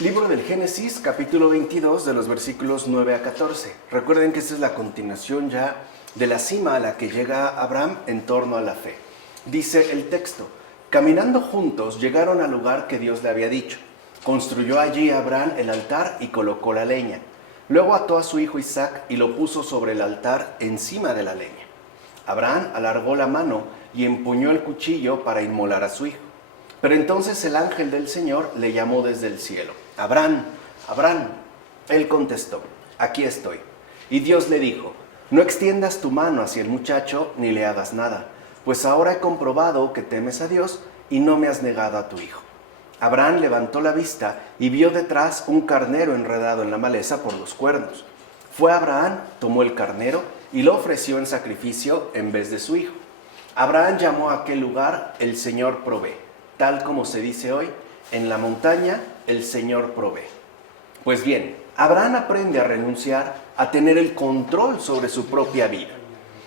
Libro del Génesis, capítulo 22, de los versículos 9 a 14. Recuerden que esta es la continuación ya de la cima a la que llega Abraham en torno a la fe. Dice el texto: caminando juntos llegaron al lugar que Dios le había dicho. Construyó allí Abraham el altar y colocó la leña. Luego ató a su hijo Isaac y lo puso sobre el altar encima de la leña. Abraham alargó la mano y empuñó el cuchillo para inmolar a su hijo. Pero entonces el ángel del Señor le llamó desde el cielo: Abraham, Abraham. Él contestó: aquí estoy. Y Dios le dijo: no extiendas tu mano hacia el muchacho ni le hagas nada, pues ahora he comprobado que temes a Dios y no me has negado a tu hijo. Abraham levantó la vista y vio detrás un carnero enredado en la maleza por los cuernos. Fue Abraham, tomó el carnero y lo ofreció en sacrificio en vez de su hijo. Abraham llamó a aquel lugar El Señor provee, tal como se dice hoy: en la montaña el Señor provee. Pues bien, Abraham aprende a renunciar a tener el control sobre su propia vida,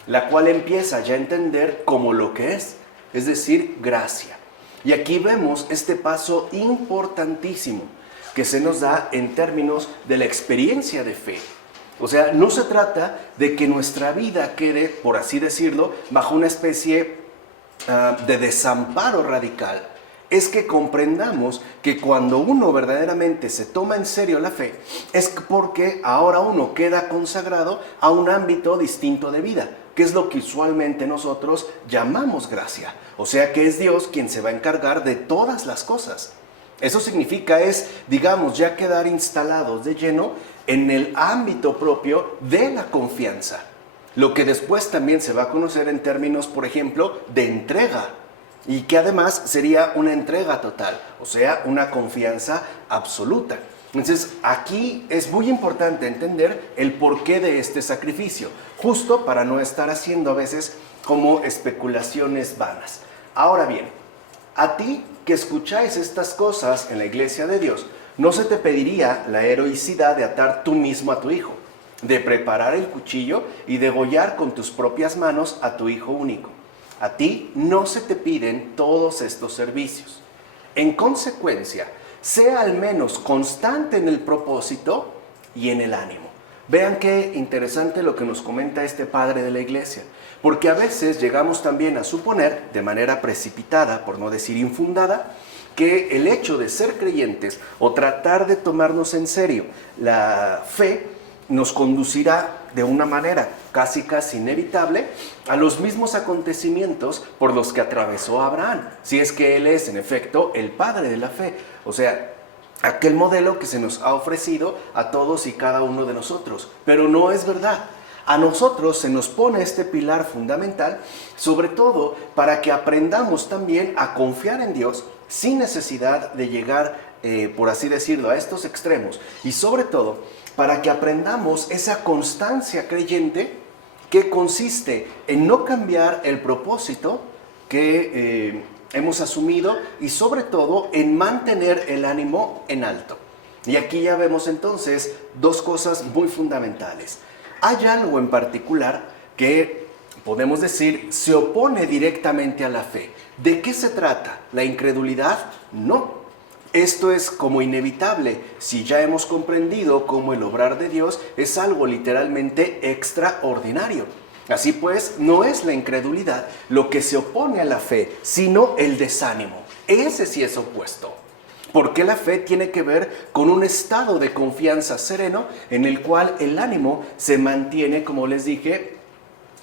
la cual empieza ya a entender como lo que es decir, gracia. Y aquí vemos este paso importantísimo que se nos da en términos de la experiencia de fe. O sea, no se trata de que nuestra vida quede, por así decirlo, bajo una especie de desamparo radical. Es que comprendamos que cuando uno verdaderamente se toma en serio la fe, es porque ahora uno queda consagrado a un ámbito distinto de vida, que es lo que usualmente nosotros llamamos gracia. O sea que es Dios quien se va a encargar de todas las cosas. Eso significa digamos, ya quedar instalados de lleno en el ámbito propio de la confianza. Lo que después también se va a conocer en términos, por ejemplo, de entrega. Y que además sería una entrega total, o sea, una confianza absoluta. Entonces, aquí es muy importante entender el porqué de este sacrificio, justo para no estar haciendo a veces como especulaciones vanas. Ahora bien, a ti que escucháis estas cosas en la iglesia de Dios, no se te pediría la heroicidad de atar tú mismo a tu hijo, de preparar el cuchillo y degollar con tus propias manos a tu hijo único. A ti no se te piden todos estos servicios. En consecuencia, sea al menos constante en el propósito y en el ánimo. Vean qué interesante lo que nos comenta este padre de la iglesia, porque a veces llegamos también a suponer, de manera precipitada, por no decir infundada, que el hecho de ser creyentes o tratar de tomarnos en serio la fe nos conducirá de una manera casi inevitable a los mismos acontecimientos por los que atravesó Abraham, si es que él es en efecto el padre de la fe, o sea, aquel modelo que se nos ha ofrecido a todos y cada uno de nosotros. Pero no es verdad. A nosotros se nos pone este pilar fundamental, sobre todo para que aprendamos también a confiar en Dios sin necesidad de llegar, por así decirlo, a estos extremos, y sobre todo para que aprendamos esa constancia creyente que consiste en no cambiar el propósito que hemos asumido y sobre todo en mantener el ánimo en alto. Y aquí ya vemos entonces dos cosas muy fundamentales. Hay algo en particular que podemos decir se opone directamente a la fe. ¿De qué se trata? ¿La incredulidad? No. Esto es como inevitable si ya hemos comprendido cómo el obrar de Dios es algo literalmente extraordinario. Así pues, no es la incredulidad lo que se opone a la fe, sino el desánimo. Ese sí es opuesto. Porque la fe tiene que ver con un estado de confianza sereno en el cual el ánimo se mantiene, como les dije,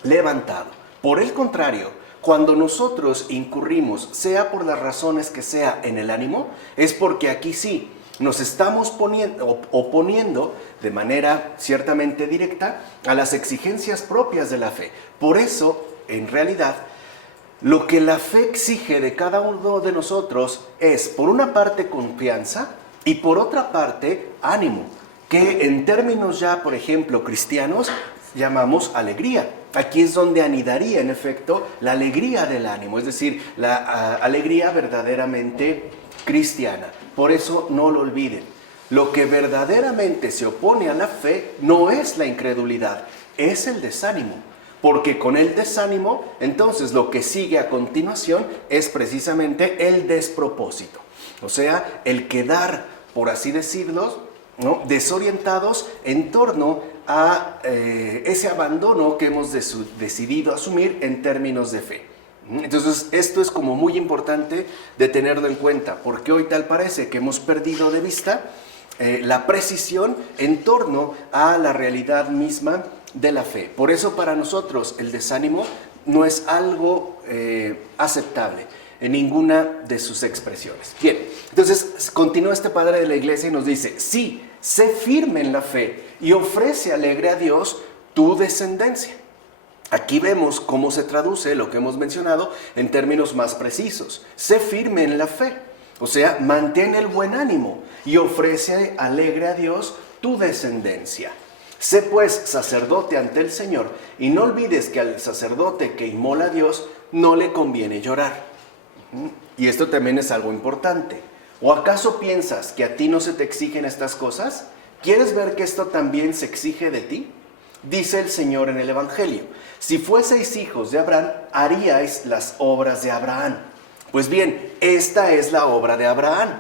levantado. Por el contrario, cuando nosotros incurrimos, sea por las razones que sea, en el ánimo, es porque aquí sí nos estamos oponiendo de manera ciertamente directa a las exigencias propias de la fe. Por eso, en realidad, lo que la fe exige de cada uno de nosotros es, por una parte, confianza y por otra parte, ánimo, que en términos ya, por ejemplo, cristianos, llamamos alegría. Aquí es donde anidaría, en efecto, la alegría del ánimo, es decir, la alegría verdaderamente cristiana. Por eso no lo olviden. Lo que verdaderamente se opone a la fe no es la incredulidad, es el desánimo. Porque con el desánimo, entonces lo que sigue a continuación es precisamente el despropósito. O sea, el quedar por así decirlo, ¿no?, desorientados en torno a ese abandono que hemos decidido asumir en términos de fe. Entonces, esto es como muy importante de tenerlo en cuenta, porque hoy tal parece que hemos perdido de vista la precisión en torno a la realidad misma de la fe. Por eso para nosotros el desánimo no es algo aceptable en ninguna de sus expresiones. Bien, entonces continúa este padre de la iglesia y nos dice: sí, sé firme en la fe y ofrece alegre a Dios tu descendencia. Aquí vemos cómo se traduce lo que hemos mencionado en términos más precisos. Sé firme en la fe, o sea, mantén el buen ánimo y ofrece alegre a Dios tu descendencia. Sé pues sacerdote ante el Señor y no olvides que al sacerdote que inmola a Dios no le conviene llorar. Y esto también es algo importante. ¿O acaso piensas que a ti no se te exigen estas cosas? ¿Quieres ver que esto también se exige de ti? Dice el Señor en el Evangelio: si fueseis hijos de Abraham, haríais las obras de Abraham. Pues bien, esta es la obra de Abraham,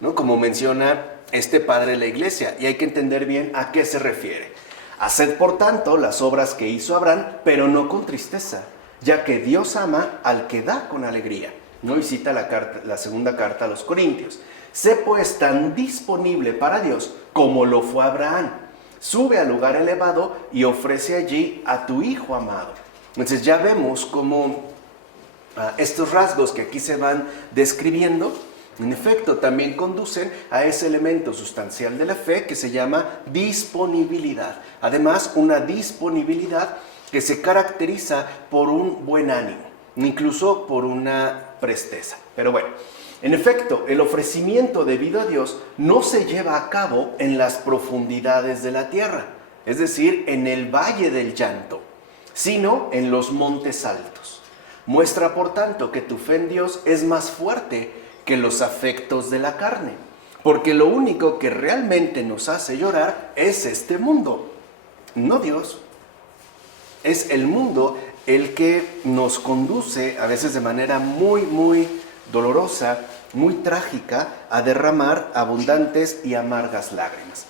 ¿no?, como menciona este padre de la iglesia, y hay que entender bien a qué se refiere. Haced por tanto las obras que hizo Abraham, pero no con tristeza, ya que Dios ama al que da con alegría, ¿no? Y cita la segunda carta a los Corintios. Sé pues tan disponible para Dios como lo fue Abraham. Sube al lugar elevado y ofrece allí a tu hijo amado. Entonces ya vemos cómo estos rasgos que aquí se van describiendo, en efecto, también conducen a ese elemento sustancial de la fe que se llama disponibilidad. Además, una disponibilidad que se caracteriza por un buen ánimo, incluso por una presteza. Pero bueno, en efecto, el ofrecimiento debido a Dios no se lleva a cabo en las profundidades de la tierra, es decir, en el valle del llanto, sino en los montes altos. Muestra, por tanto, que tu fe en Dios es más fuerte que los afectos de la carne, porque lo único que realmente nos hace llorar es este mundo, no Dios. Es el mundo el que nos conduce, a veces de manera muy dolorosa, muy trágica, a derramar abundantes y amargas lágrimas.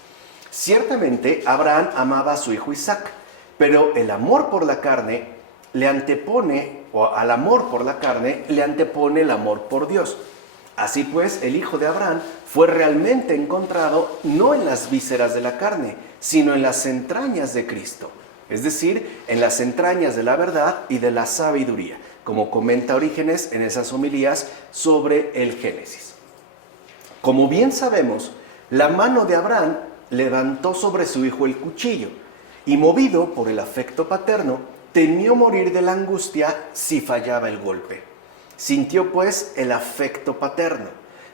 Ciertamente Abraham amaba a su hijo Isaac, pero el amor por la carne le antepone, o al amor por la carne le antepone el amor por Dios. Así pues, el hijo de Abraham fue realmente encontrado no en las vísceras de la carne, sino en las entrañas de Cristo, es decir, en las entrañas de la verdad y de la sabiduría, como comenta Orígenes en esas homilías sobre el Génesis. Como bien sabemos, la mano de Abraham levantó sobre su hijo el cuchillo, y movido por el afecto paterno, temió morir de la angustia si fallaba el golpe. Sintió pues el afecto paterno,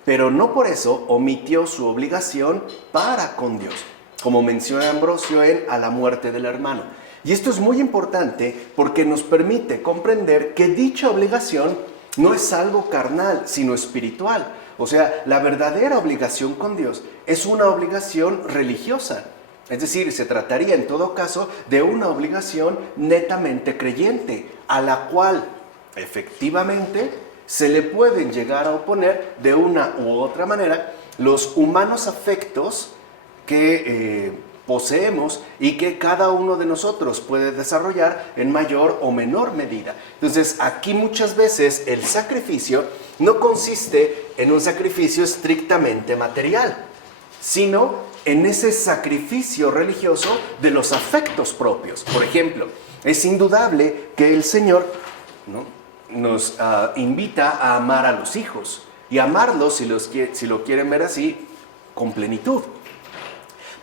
pero no por eso omitió su obligación para con Dios, como menciona Ambrosio en A la muerte del hermano. Y esto es muy importante porque nos permite comprender que dicha obligación no es algo carnal, sino espiritual. O sea, la verdadera obligación con Dios es una obligación religiosa. Es decir, se trataría en todo caso de una obligación netamente creyente, a la cual efectivamente se le pueden llegar a oponer de una u otra manera los humanos afectos que poseemos y que cada uno de nosotros puede desarrollar en mayor o menor medida. Entonces, aquí muchas veces el sacrificio no consiste en un sacrificio estrictamente material, sino en ese sacrificio religioso de los afectos propios. Por ejemplo, es indudable que el Señor, ¿no?, nos invita a amar a los hijos y amarlos, si lo quieren ver así, con plenitud.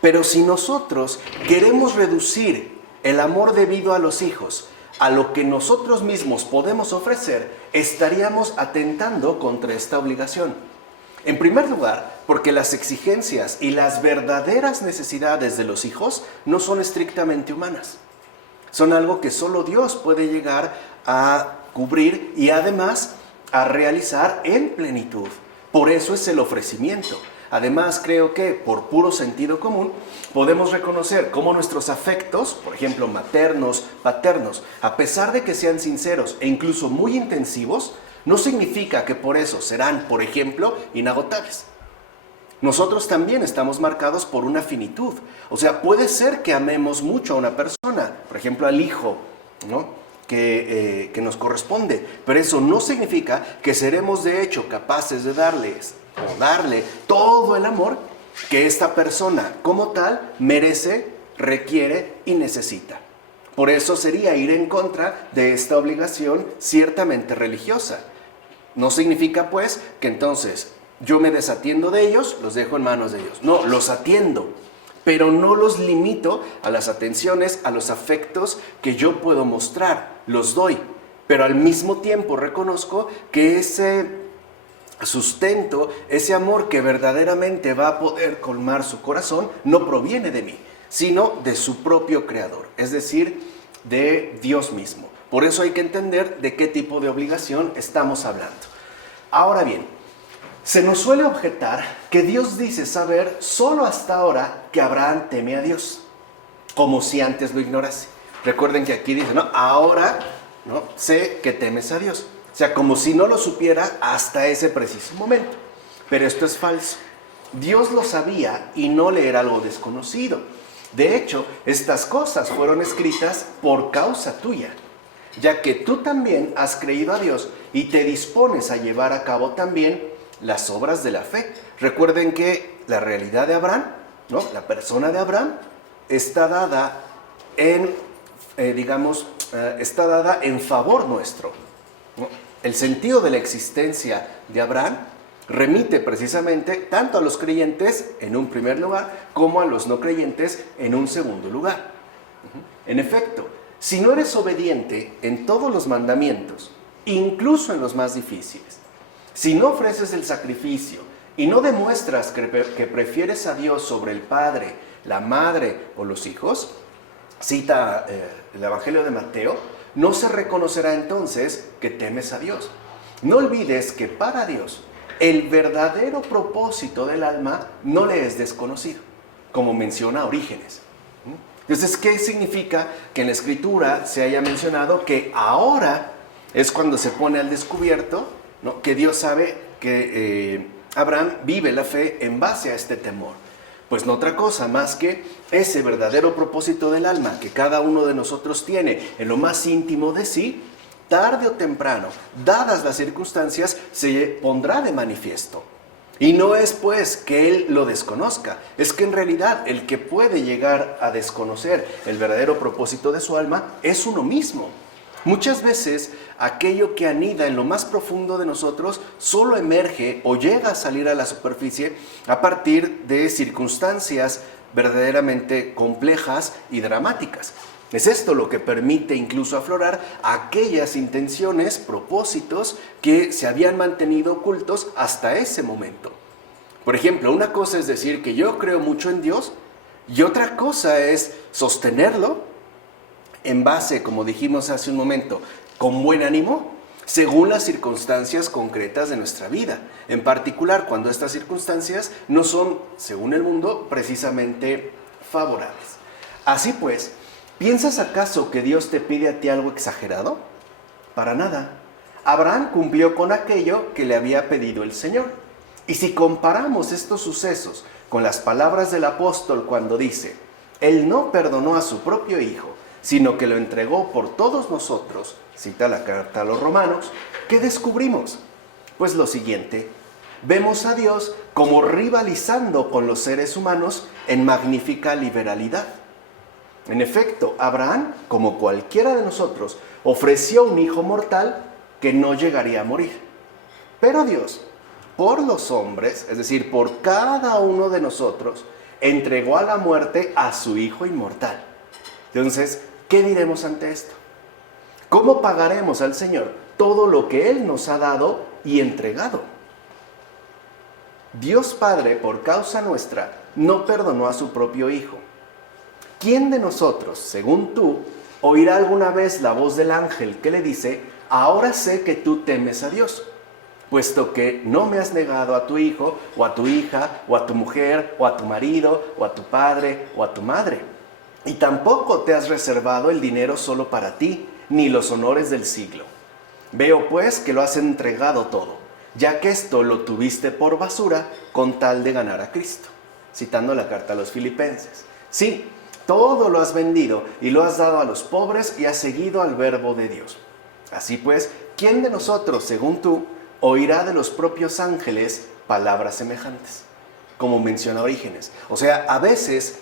Pero si nosotros queremos reducir el amor debido a los hijos a lo que nosotros mismos podemos ofrecer, estaríamos atentando contra esta obligación. En primer lugar, porque las exigencias y las verdaderas necesidades de los hijos no son estrictamente humanas. Son algo que solo Dios puede llegar a cubrir y además a realizar en plenitud. Por eso es el ofrecimiento. Además, creo que por puro sentido común podemos reconocer cómo nuestros afectos, por ejemplo, maternos, paternos, a pesar de que sean sinceros e incluso muy intensivos, no significa que por eso serán, por ejemplo, inagotables. nosotros también estamos marcados por una finitud. O sea, puede ser que amemos mucho a una persona, por ejemplo al hijo, ¿no? que nos corresponde, pero eso no significa que seremos de hecho capaces de darle todo el amor que esta persona como tal merece, requiere y necesita. Por eso sería ir en contra de esta obligación ciertamente religiosa. No significa pues que entonces yo me desatiendo de ellos, los dejo en manos de ellos. No, los atiendo, pero no los limito a las atenciones, a los afectos que yo puedo mostrar. Los doy, pero al mismo tiempo reconozco que ese sustento, ese amor que verdaderamente va a poder colmar su corazón, no proviene de mí, sino de su propio creador, es decir, de Dios mismo. Por eso hay que entender de qué tipo de obligación estamos hablando. Ahora bien, se nos suele objetar que Dios dice saber solo hasta ahora que Abraham teme a Dios, como si antes lo ignorase. Recuerden que aquí dice, ¿no? Ahora, ¿no? Sé que temes a Dios. O sea, como si no lo supiera hasta ese preciso momento. Pero esto es falso. Dios lo sabía y no le era algo desconocido. De hecho, estas cosas fueron escritas por causa tuya, ya que tú también has creído a Dios y te dispones a llevar a cabo también las obras de la fe. Recuerden que la realidad de Abraham, ¿no? La persona de Abraham está dada está dada en favor nuestro, ¿no? El sentido de la existencia de Abraham remite precisamente tanto a los creyentes en un primer lugar como a los no creyentes en un segundo lugar. En efecto, si no eres obediente en todos los mandamientos, incluso en los más difíciles, si no ofreces el sacrificio y no demuestras que prefieres a Dios sobre el padre, la madre o los hijos, cita el Evangelio de Mateo, no se reconocerá entonces que temes a Dios. No olvides que para Dios el verdadero propósito del alma no le es desconocido, como menciona Orígenes. Entonces, ¿qué significa que en la Escritura se haya mencionado que ahora es cuando se pone al descubierto, ¿no? Que Dios sabe que Abraham vive la fe en base a este temor? Pues no otra cosa más que ese verdadero propósito del alma que cada uno de nosotros tiene en lo más íntimo de sí, tarde o temprano, dadas las circunstancias, se pondrá de manifiesto. Y no es pues que él lo desconozca, es que en realidad el que puede llegar a desconocer el verdadero propósito de su alma es uno mismo. Muchas veces aquello que anida en lo más profundo de nosotros solo emerge o llega a salir a la superficie a partir de circunstancias verdaderamente complejas y dramáticas. Es esto lo que permite incluso aflorar aquellas intenciones, propósitos que se habían mantenido ocultos hasta ese momento. Por ejemplo, una cosa es decir que yo creo mucho en Dios y otra cosa es sostenerlo en base, como dijimos hace un momento, con buen ánimo, según las circunstancias concretas de nuestra vida. En particular, cuando estas circunstancias no son, según el mundo, precisamente favorables. Así pues, ¿piensas acaso que Dios te pide a ti algo exagerado? Para nada. Abraham cumplió con aquello que le había pedido el Señor. Y si comparamos estos sucesos con las palabras del apóstol cuando dice, Él no perdonó a su propio hijo, sino que lo entregó por todos nosotros, cita la carta a los Romanos, ¿qué descubrimos? Pues lo siguiente, vemos a Dios como rivalizando con los seres humanos en magnífica liberalidad. En efecto, Abraham, como cualquiera de nosotros, ofreció un hijo mortal que no llegaría a morir. Pero Dios, por los hombres, es decir, por cada uno de nosotros, entregó a la muerte a su hijo inmortal. Entonces, ¿qué diremos ante esto? ¿Cómo pagaremos al Señor todo lo que Él nos ha dado y entregado? Dios Padre, por causa nuestra, no perdonó a su propio Hijo. ¿Quién de nosotros, según tú, oirá alguna vez la voz del ángel que le dice, ahora sé que tú temes a Dios, puesto que no me has negado a tu hijo, o a tu hija, o a tu mujer, o a tu marido, o a tu padre, o a tu madre? Y tampoco te has reservado el dinero solo para ti, ni los honores del siglo. Veo pues que lo has entregado todo. ya que esto lo tuviste por basura con tal de ganar a Cristo. Citando la carta a los Filipenses. Sí, todo lo has vendido y lo has dado a los pobres y has seguido al verbo de Dios. Así pues, ¿quién de nosotros, según tú, oirá de los propios ángeles palabras semejantes? Como menciona Orígenes. O sea, a veces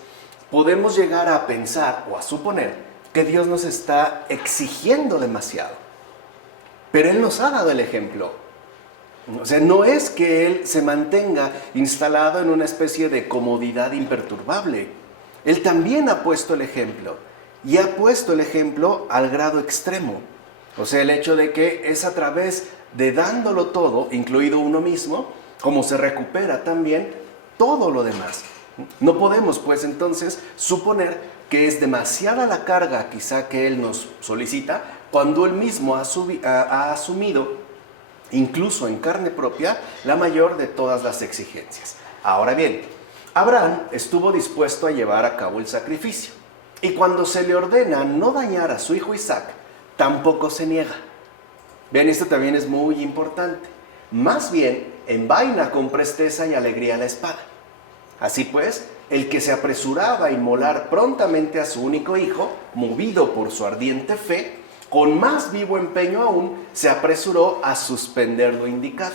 podemos llegar a pensar o a suponer que Dios nos está exigiendo demasiado. Pero Él nos ha dado el ejemplo. O sea, no es que Él se mantenga instalado en una especie de comodidad imperturbable. Él también ha puesto el ejemplo. Y ha puesto el ejemplo al grado extremo. O sea, el hecho de que es a través de dándolo todo, incluido uno mismo, como se recupera también todo lo demás. No podemos, pues, entonces, suponer que es demasiada la carga quizá que Él nos solicita, cuando Él mismo ha asumido, incluso en carne propia, la mayor de todas las exigencias. Ahora bien, Abraham estuvo dispuesto a llevar a cabo el sacrificio, y cuando se le ordena no dañar a su hijo Isaac, tampoco se niega. Vean, esto también es muy importante. Más bien, envaina con presteza y alegría la espada. Así pues, el que se apresuraba a inmolar prontamente a su único hijo, movido por su ardiente fe, con más vivo empeño aún, se apresuró a suspender lo indicado.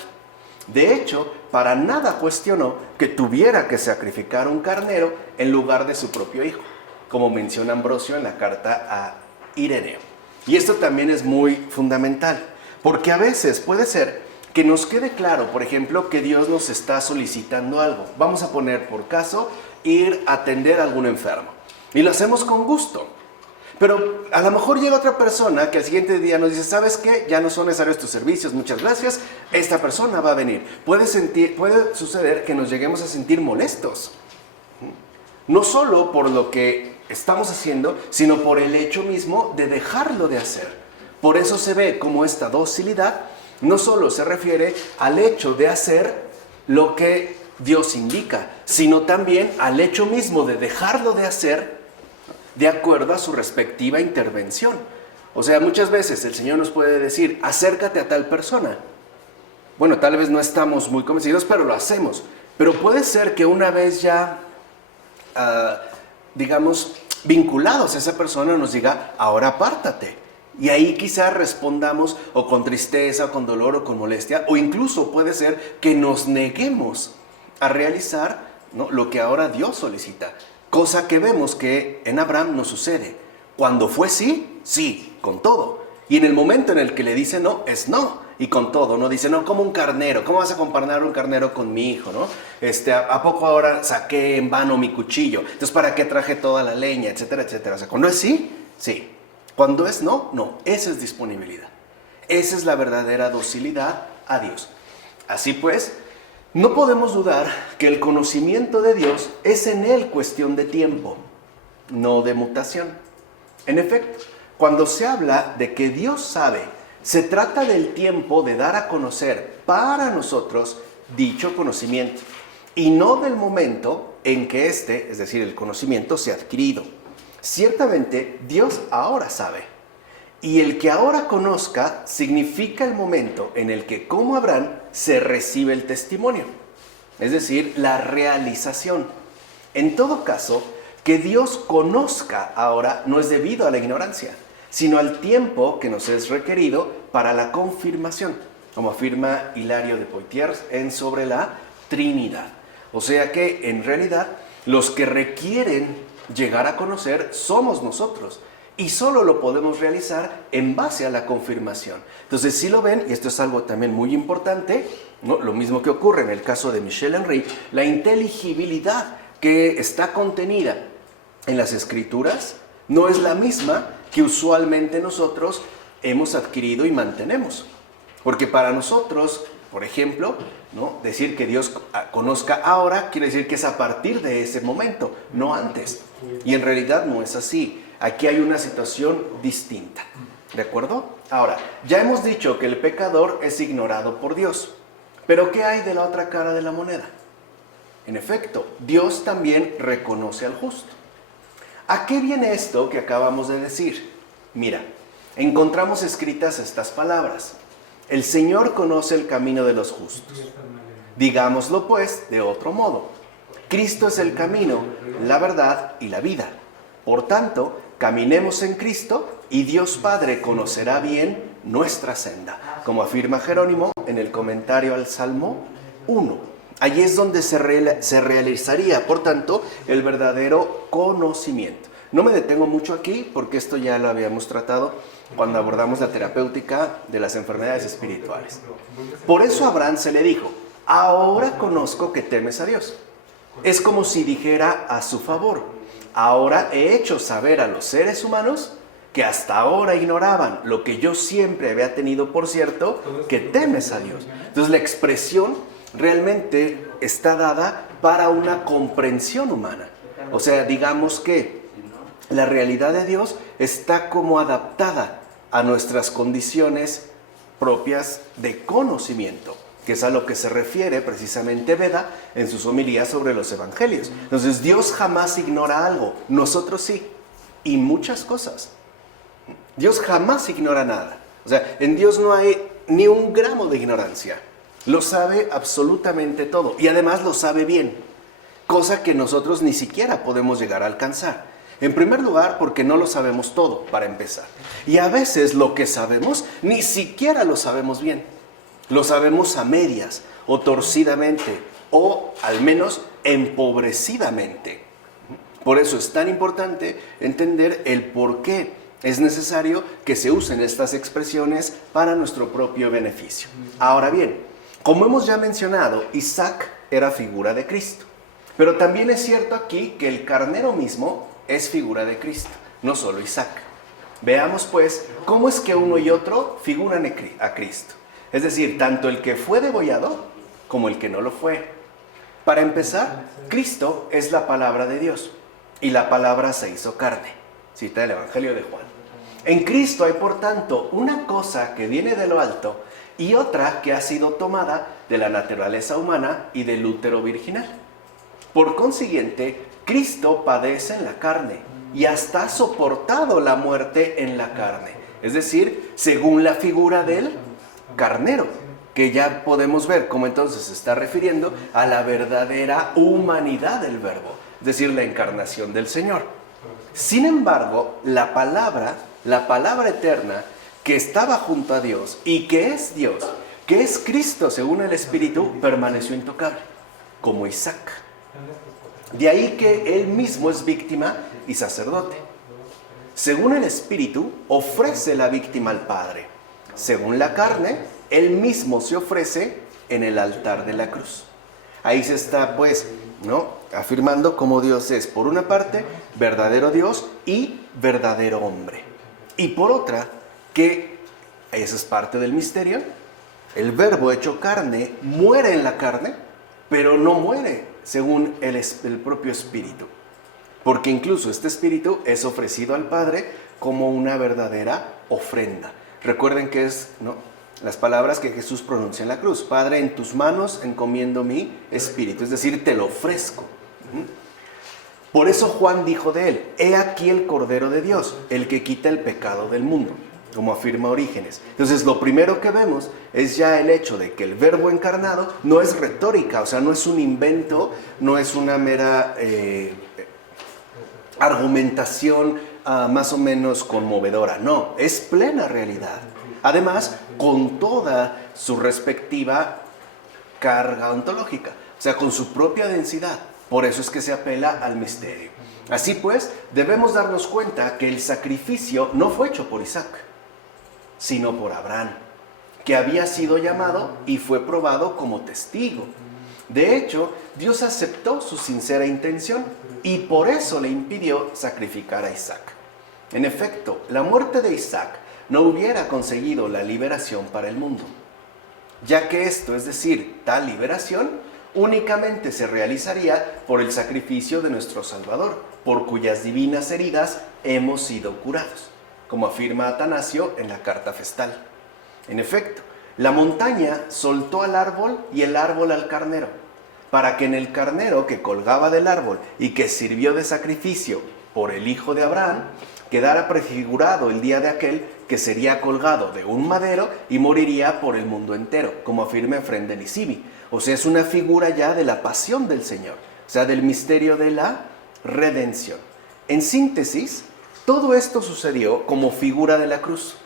De hecho, para nada cuestionó que tuviera que sacrificar un carnero en lugar de su propio hijo, como menciona Ambrosio en la carta a Ireneo. Y esto también es muy fundamental, porque a veces puede ser que nos quede claro, por ejemplo, que Dios nos está solicitando algo. Vamos a poner por caso ir a atender a algún enfermo. Y lo hacemos con gusto. Pero a lo mejor llega otra persona que al siguiente día nos dice, ¿sabes qué? Ya no son necesarios tus servicios, muchas gracias. Esta persona va a venir. Puede suceder que nos lleguemos a sentir molestos. No solo por lo que estamos haciendo, sino por el hecho mismo de dejarlo de hacer. Por eso se ve como esta docilidad no solo se refiere al hecho de hacer lo que Dios indica, sino también al hecho mismo de dejarlo de hacer de acuerdo a su respectiva intervención. O sea, muchas veces el Señor nos puede decir, acércate a tal persona. Bueno, tal vez no estamos muy convencidos, pero lo hacemos. Pero puede ser que una vez ya, digamos, vinculados a esa persona nos diga, ahora apártate. Y ahí quizás respondamos o con tristeza, o con dolor, o con molestia, o incluso puede ser que nos neguemos a realizar, ¿no?, lo que ahora Dios solicita. Cosa que vemos que en Abraham no sucede. Cuando fue sí, sí, con todo. Y en el momento en el que le dice no, es no. Y con todo, ¿no? Dice, no, como un carnero. ¿Cómo vas a comparar un carnero con mi hijo, no? ¿A poco ahora saqué en vano mi cuchillo? Entonces, ¿para qué traje toda la leña? Etcétera, etcétera. O sea, cuando es sí, sí. Cuando es no, no. Esa es disponibilidad. Esa es la verdadera docilidad a Dios. Así pues, no podemos dudar que el conocimiento de Dios es en Él cuestión de tiempo, no de mutación. En efecto, cuando se habla de que Dios sabe, se trata del tiempo de dar a conocer para nosotros dicho conocimiento, y no del momento en que este, es decir, el conocimiento, sea adquirido. Ciertamente, Dios ahora sabe, y el que ahora conozca significa el momento en el que, como Abraham, se recibe el testimonio, es decir, la realización. En todo caso, que Dios conozca ahora no es debido a la ignorancia, sino al tiempo que nos es requerido para la confirmación, como afirma Hilario de Poitiers en Sobre la Trinidad. O sea que, en realidad, los que requieren llegar a conocer somos nosotros, y solo lo podemos realizar en base a la confirmación. Entonces, si lo ven, y esto es algo también muy importante, ¿no?, lo mismo que ocurre en el caso de Michel Henry, la inteligibilidad que está contenida en las Escrituras no es la misma que usualmente nosotros hemos adquirido y mantenemos. Porque para nosotros, por ejemplo, ¿no?, decir que Dios conozca ahora quiere decir que es a partir de ese momento, no antes. Y en realidad no es así. Aquí hay una situación distinta. ¿De acuerdo? Ahora, ya hemos dicho que el pecador es ignorado por Dios. Pero ¿qué hay de la otra cara de la moneda? En efecto, Dios también reconoce al justo. ¿A qué viene esto que acabamos de decir? Mira, encontramos escritas estas palabras. El Señor conoce el camino de los justos. Digámoslo pues de otro modo. Cristo es el camino, la verdad y la vida. Por tanto, caminemos en Cristo y Dios Padre conocerá bien nuestra senda, como afirma Jerónimo en el comentario al Salmo 1. Allí es donde se realizaría, por tanto, el verdadero conocimiento. No me detengo mucho aquí porque esto ya lo habíamos tratado cuando abordamos la terapéutica de las enfermedades espirituales. Por eso a Abraham se le dijo: ahora conozco que temes a Dios. Es como si dijera a su favor: ahora he hecho saber a los seres humanos que hasta ahora ignoraban lo que yo siempre había tenido por cierto, que temes a Dios. Entonces la expresión realmente está dada para una comprensión humana. O sea, digamos que la realidad de Dios está como adaptada a nuestras condiciones propias de conocimiento, que es a lo que se refiere precisamente Beda en sus homilías sobre los evangelios. Entonces, Dios jamás ignora algo, nosotros sí, y muchas cosas. Dios jamás ignora nada. O sea, en Dios no hay ni un gramo de ignorancia. Lo sabe absolutamente todo, y además lo sabe bien, cosa que nosotros ni siquiera podemos llegar a alcanzar. En primer lugar, porque no lo sabemos todo, para empezar. Y a veces lo que sabemos, ni siquiera lo sabemos bien. Lo sabemos a medias, o torcidamente, o al menos empobrecidamente. Por eso es tan importante entender el por qué es necesario que se usen estas expresiones para nuestro propio beneficio. Ahora bien, como hemos ya mencionado, Isaac era figura de Cristo. Pero también es cierto aquí que el carnero mismo es figura de Cristo, no solo Isaac. Veamos pues cómo es que uno y otro figuran a Cristo. Es decir, tanto el que fue degollado como el que no lo fue. Para empezar, Cristo es la palabra de Dios y la palabra se hizo carne. Cita el Evangelio de Juan. En Cristo hay por tanto una cosa que viene de lo alto y otra que ha sido tomada de la naturaleza humana y del útero virginal. Por consiguiente, Cristo padece en la carne y hasta ha soportado la muerte en la carne. Es decir, según la figura del carnero, que ya podemos ver cómo entonces se está refiriendo a la verdadera humanidad del Verbo, es decir, la encarnación del Señor. Sin embargo, la palabra eterna que estaba junto a Dios y que es Dios, que es Cristo según el Espíritu, permaneció intocable, como Isaac. De ahí que él mismo es víctima y sacerdote. Según el Espíritu, ofrece la víctima al Padre. Según la carne, él mismo se ofrece en el altar de la cruz. Ahí se está, pues, afirmando cómo Dios es, por una parte, verdadero Dios y verdadero hombre. Y por otra, que esa es parte del misterio, el Verbo hecho carne muere en la carne, pero no muere según el propio Espíritu. Porque incluso este Espíritu es ofrecido al Padre como una verdadera ofrenda. Recuerden que es las palabras que Jesús pronuncia en la cruz. Padre, en tus manos encomiendo mi espíritu. Es decir, te lo ofrezco. Por eso Juan dijo de él: he aquí el Cordero de Dios, el que quita el pecado del mundo, como afirma Orígenes. Entonces, lo primero que vemos es ya el hecho de que el Verbo encarnado no es retórica, o sea, no es un invento, no es una mera argumentación más o menos conmovedora. No, es plena realidad. Además, con toda su respectiva carga ontológica, o sea, con su propia densidad. Por eso es que se apela al misterio. Así pues, debemos darnos cuenta que el sacrificio no fue hecho por Isaac, sino por Abraham, que había sido llamado y fue probado como testigo. De hecho, Dios aceptó su sincera intención y por eso le impidió sacrificar a Isaac. En efecto, la muerte de Isaac no hubiera conseguido la liberación para el mundo, ya que esto, es decir, tal liberación, únicamente se realizaría por el sacrificio de nuestro Salvador, por cuyas divinas heridas hemos sido curados, como afirma Atanasio en la Carta Festal. En efecto, la montaña soltó al árbol y el árbol al carnero, para que en el carnero que colgaba del árbol y que sirvió de sacrificio por el hijo de Abraham, quedara prefigurado el día de aquel que sería colgado de un madero y moriría por el mundo entero, como afirma Efrén de Nisibi. O sea, es una figura ya de la pasión del Señor, o sea, del misterio de la redención. En síntesis, todo esto sucedió como figura de la cruz.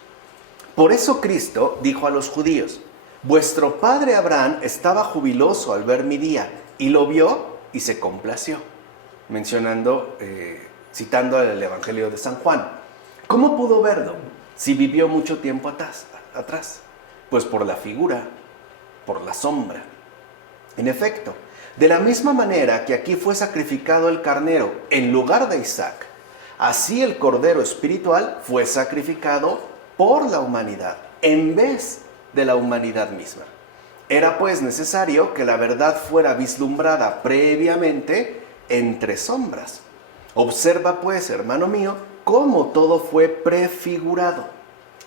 Por eso Cristo dijo a los judíos: vuestro padre Abraham estaba jubiloso al ver mi día, y lo vio y se complació. Citando el Evangelio de San Juan. ¿Cómo pudo verlo si vivió mucho tiempo atrás? Pues por la figura, por la sombra. En efecto, de la misma manera que aquí fue sacrificado el carnero en lugar de Isaac, así el cordero espiritual fue sacrificado por la humanidad en vez de la humanidad misma. Era pues necesario que la verdad fuera vislumbrada previamente entre sombras. Observa pues, hermano mío, cómo todo fue prefigurado.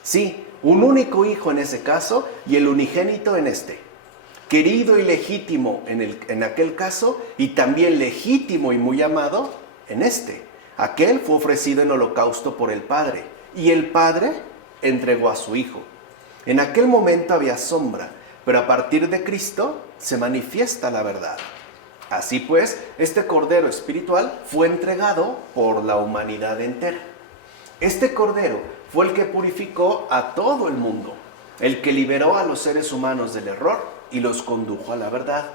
Sí, un único hijo en ese caso y el unigénito en este. Querido y legítimo en aquel caso, y también legítimo y muy amado en este. Aquel fue ofrecido en holocausto por el Padre, y el Padre entregó a su Hijo. En aquel momento había sombra, pero a partir de Cristo se manifiesta la verdad. Así pues, este Cordero espiritual fue entregado por la humanidad entera. Este Cordero fue el que purificó a todo el mundo, el que liberó a los seres humanos del error y los condujo a la verdad.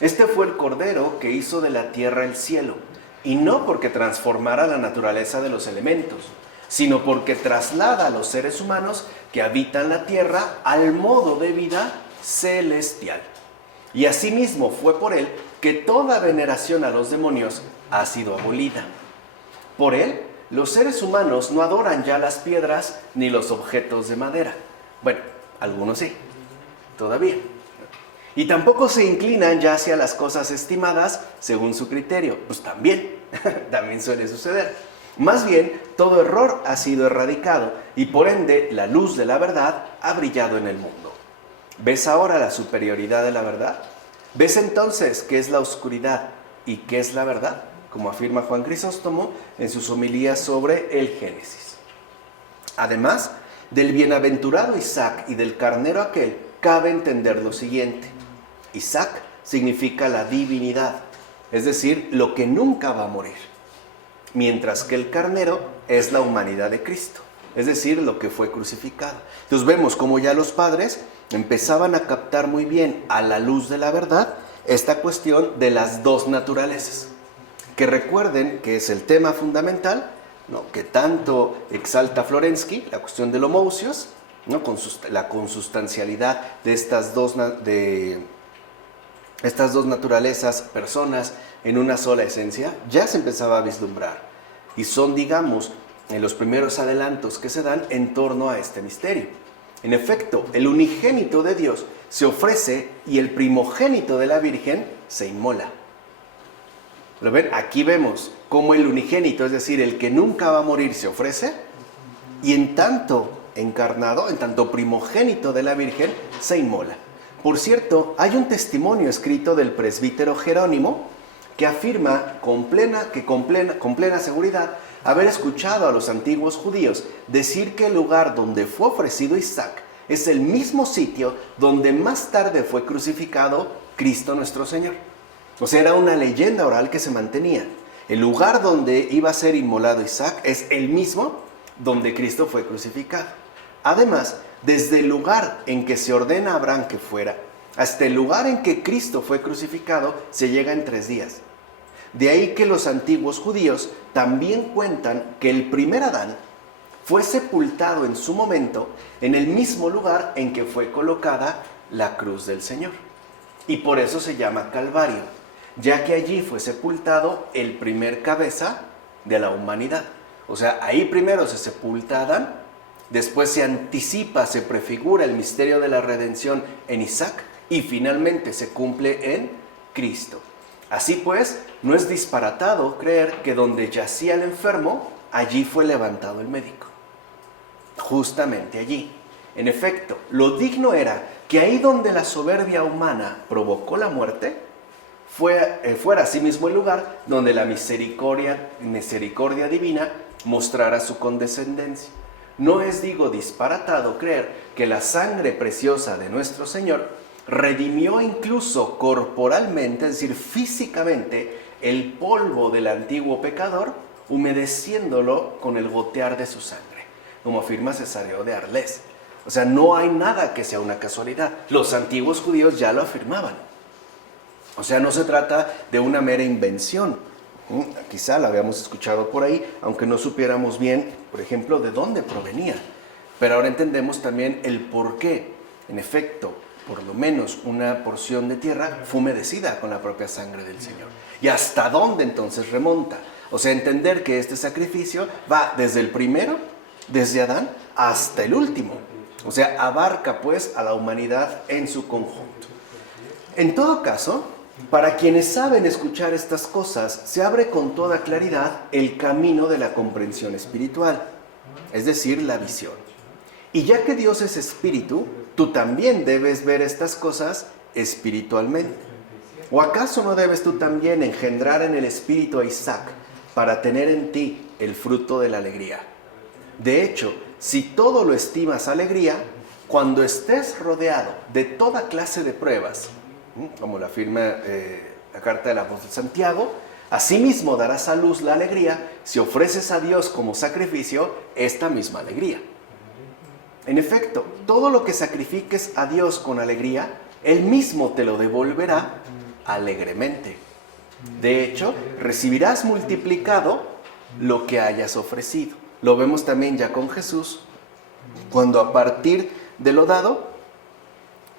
Este fue el Cordero que hizo de la tierra el cielo, y no porque transformara la naturaleza de los elementos, sino porque traslada a los seres humanos que habitan la tierra al modo de vida celestial. Y asimismo fue por él que toda veneración a los demonios ha sido abolida. Por él, los seres humanos no adoran ya las piedras ni los objetos de madera. Bueno, algunos sí, todavía. Y tampoco se inclinan ya hacia las cosas estimadas según su criterio. Pues también suele suceder. Más bien, todo error ha sido erradicado y por ende la luz de la verdad ha brillado en el mundo. ¿Ves ahora la superioridad de la verdad? ¿Ves entonces qué es la oscuridad y qué es la verdad? Como afirma Juan Crisóstomo en sus homilías sobre el Génesis. Además, del bienaventurado Isaac y del carnero aquel, cabe entender lo siguiente. Isaac significa la divinidad, es decir, lo que nunca va a morir. Mientras que el carnero es la humanidad de Cristo, es decir, lo que fue crucificado. Entonces vemos como ya los padres empezaban a captar muy bien a la luz de la verdad esta cuestión de las dos naturalezas. Que recuerden que es el tema fundamental, ¿no?, que tanto exalta Florensky, la cuestión del homoousios, ¿no?, con la consustancialidad de estas dos naturalezas, personas en una sola esencia, ya se empezaba a vislumbrar. Y son, digamos, los primeros adelantos que se dan en torno a este misterio. En efecto, el unigénito de Dios se ofrece y el primogénito de la Virgen se inmola. ¿Lo ven? Aquí vemos cómo el unigénito, es decir, el que nunca va a morir, se ofrece, y en tanto encarnado, en tanto primogénito de la Virgen, se inmola. Por cierto, hay un testimonio escrito del presbítero Jerónimo que afirma con plena seguridad haber escuchado a los antiguos judíos decir que el lugar donde fue ofrecido Isaac es el mismo sitio donde más tarde fue crucificado Cristo nuestro Señor. O sea, era una leyenda oral que se mantenía. El lugar donde iba a ser inmolado Isaac es el mismo donde Cristo fue crucificado. Además, desde el lugar en que se ordena a Abraham que fuera, hasta el lugar en que Cristo fue crucificado, se llega en 3 días. De ahí que los antiguos judíos también cuentan que el primer Adán fue sepultado en su momento en el mismo lugar en que fue colocada la cruz del Señor. Y por eso se llama Calvario, ya que allí fue sepultado el primer cabeza de la humanidad. O sea, ahí primero se sepulta Adán, después se anticipa, se prefigura el misterio de la redención en Isaac y finalmente se cumple en Cristo. Así pues, no es disparatado creer que donde yacía el enfermo, allí fue levantado el médico. Justamente allí. En efecto, lo digno era que ahí donde la soberbia humana provocó la muerte, fuera asimismo el lugar donde la misericordia divina mostrara su condescendencia. No es, digo, disparatado creer que la sangre preciosa de nuestro Señor redimió incluso corporalmente, es decir, físicamente, el polvo del antiguo pecador, humedeciéndolo con el gotear de su sangre, como afirma Cesáreo de Arles. O sea, no hay nada que sea una casualidad. Los antiguos judíos ya lo afirmaban. O sea, no se trata de una mera invención. Quizá la habíamos escuchado por ahí, aunque no supiéramos bien, por ejemplo, de dónde provenía. Pero ahora entendemos también el por qué. En efecto, por lo menos una porción de tierra fue humedecida con la propia sangre del Señor. ¿Y hasta dónde entonces remonta? O sea, entender que este sacrificio va desde el primero, desde Adán, hasta el último. O sea, abarca pues a la humanidad en su conjunto. En todo caso, para quienes saben escuchar estas cosas, se abre con toda claridad el camino de la comprensión espiritual, es decir, la visión. Y ya que Dios es espíritu, tú también debes ver estas cosas espiritualmente. ¿O acaso no debes tú también engendrar en el espíritu a Isaac para tener en ti el fruto de la alegría? De hecho, si todo lo estimas alegría, cuando estés rodeado de toda clase de pruebas, como lo afirma la carta del apóstol Santiago, asimismo darás a luz la alegría si ofreces a Dios como sacrificio esta misma alegría. En efecto, todo lo que sacrifiques a Dios con alegría, Él mismo te lo devolverá alegremente. De hecho, recibirás multiplicado lo que hayas ofrecido. Lo vemos también ya con Jesús, cuando a partir de lo dado,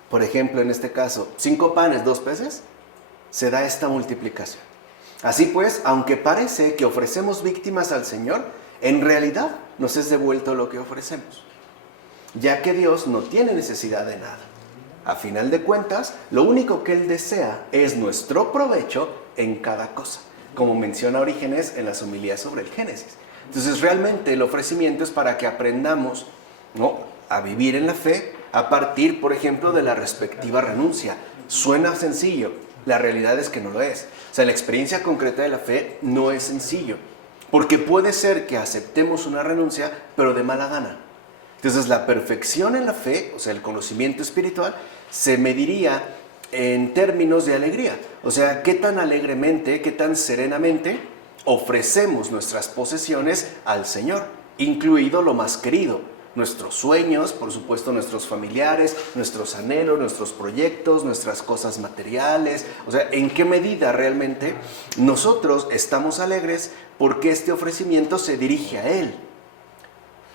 por ejemplo, en este caso, 5 panes, 2 peces, se da esta multiplicación. Así pues, aunque parece que ofrecemos víctimas al Señor, en realidad nos es devuelto lo que ofrecemos, ya que Dios no tiene necesidad de nada. A final de cuentas, lo único que Él desea es nuestro provecho en cada cosa, como menciona Orígenes en las homilías sobre el Génesis. Entonces, realmente el ofrecimiento es para que aprendamos, ¿no?, a vivir en la fe a partir, por ejemplo, de la respectiva renuncia. Suena sencillo, la realidad es que no lo es. O sea, la experiencia concreta de la fe no es sencillo, porque puede ser que aceptemos una renuncia, pero de mala gana. Entonces, la perfección en la fe, o sea, el conocimiento espiritual, se mediría en términos de alegría. O sea, qué tan alegremente, qué tan serenamente ofrecemos nuestras posesiones al Señor, incluido lo más querido, nuestros sueños, por supuesto nuestros familiares, nuestros anhelos, nuestros proyectos, nuestras cosas materiales. O sea, ¿en qué medida realmente nosotros estamos alegres porque este ofrecimiento se dirige a Él,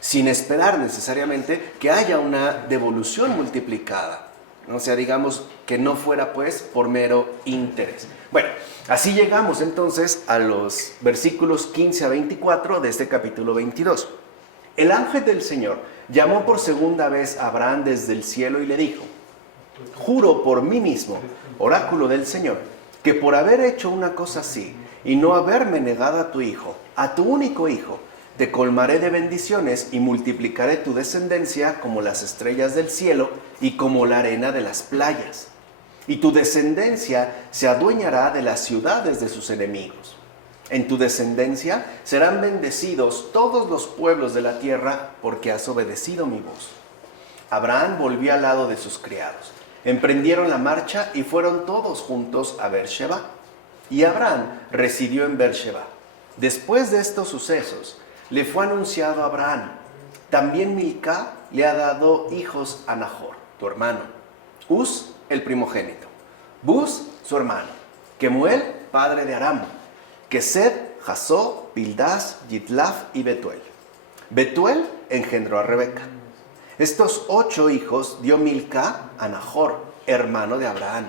sin esperar necesariamente que haya una devolución multiplicada? O sea, digamos que no fuera pues por mero interés. Bueno, así llegamos entonces a los versículos 15 a 24 de este capítulo 22. El ángel del Señor llamó por segunda vez a Abraham desde el cielo y le dijo: juro por mí mismo, oráculo del Señor, que por haber hecho una cosa así y no haberme negado a tu hijo, a tu único hijo, te colmaré de bendiciones y multiplicaré tu descendencia como las estrellas del cielo y como la arena de las playas. Y tu descendencia se adueñará de las ciudades de sus enemigos. En tu descendencia serán bendecidos todos los pueblos de la tierra porque has obedecido mi voz. Abraham volvió al lado de sus criados. Emprendieron la marcha y fueron todos juntos a Beersheba. Y Abraham residió en Beersheba. Después de estos sucesos, le fue anunciado a Abraham: también Milca le ha dado hijos a Nahor, tu hermano, Uz, el primogénito, Buz, su hermano, Kemuel, padre de Aram, Kesed, Jasó, Pildas, Yitlaf y Betuel. Betuel engendró a Rebeca. Estos 8 hijos dio Milca a Nahor, hermano de Abraham.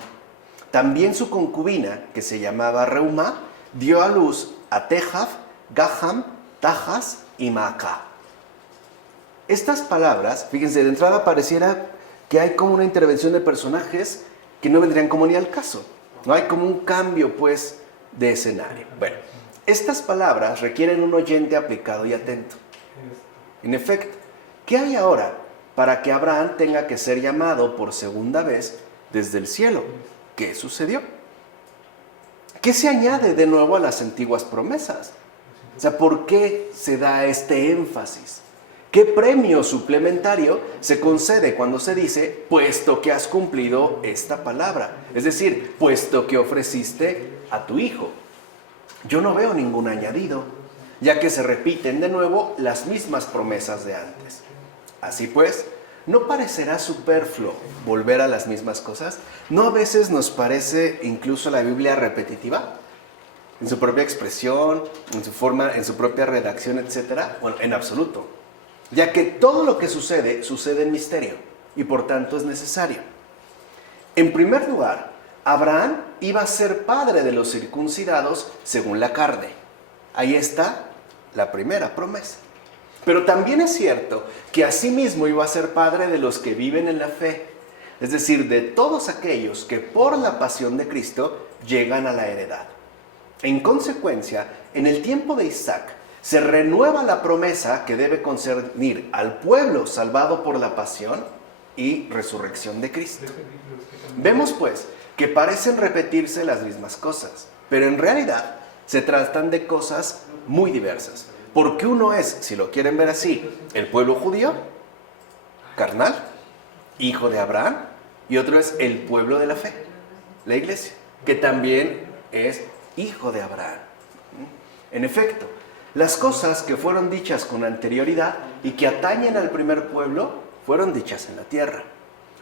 También su concubina, que se llamaba Reumá, dio a luz a Tejaf, Gaham, Tajas y Maaca. Estas palabras, fíjense, de entrada pareciera que hay como una intervención de personajes que no vendrían como ni al caso. No hay como un cambio, pues, de escenario. Bueno, estas palabras requieren un oyente aplicado y atento. En efecto, ¿qué hay ahora para que Abraham tenga que ser llamado por segunda vez desde el cielo? ¿Qué sucedió? ¿Qué se añade de nuevo a las antiguas promesas? O sea, ¿por qué se da este énfasis? ¿Qué premio suplementario se concede cuando se dice, puesto que has cumplido esta palabra? Es decir, puesto que ofreciste a tu hijo. Yo no veo ningún añadido, ya que se repiten de nuevo las mismas promesas de antes. Así pues, ¿no parecerá superfluo volver a las mismas cosas? ¿No a veces nos parece incluso la Biblia repetitiva? En su propia expresión, en su forma, en su propia redacción, etc. Bueno, en absoluto. Ya que todo lo que sucede, sucede en misterio y por tanto es necesario. En primer lugar, Abraham iba a ser padre de los circuncidados según la carne. Ahí está la primera promesa. Pero también es cierto que asimismo iba a ser padre de los que viven en la fe, es decir, de todos aquellos que por la pasión de Cristo llegan a la heredad. En consecuencia, en el tiempo de Isaac, se renueva la promesa que debe concernir al pueblo salvado por la pasión y resurrección de Cristo. Vemos pues que parecen repetirse las mismas cosas, pero en realidad se tratan de cosas muy diversas. Porque uno es, si lo quieren ver así, el pueblo judío, carnal, hijo de Abraham, y otro es el pueblo de la fe, la iglesia, que también es hijo de Abraham. En efecto, las cosas que fueron dichas con anterioridad y que atañen al primer pueblo fueron dichas en la tierra.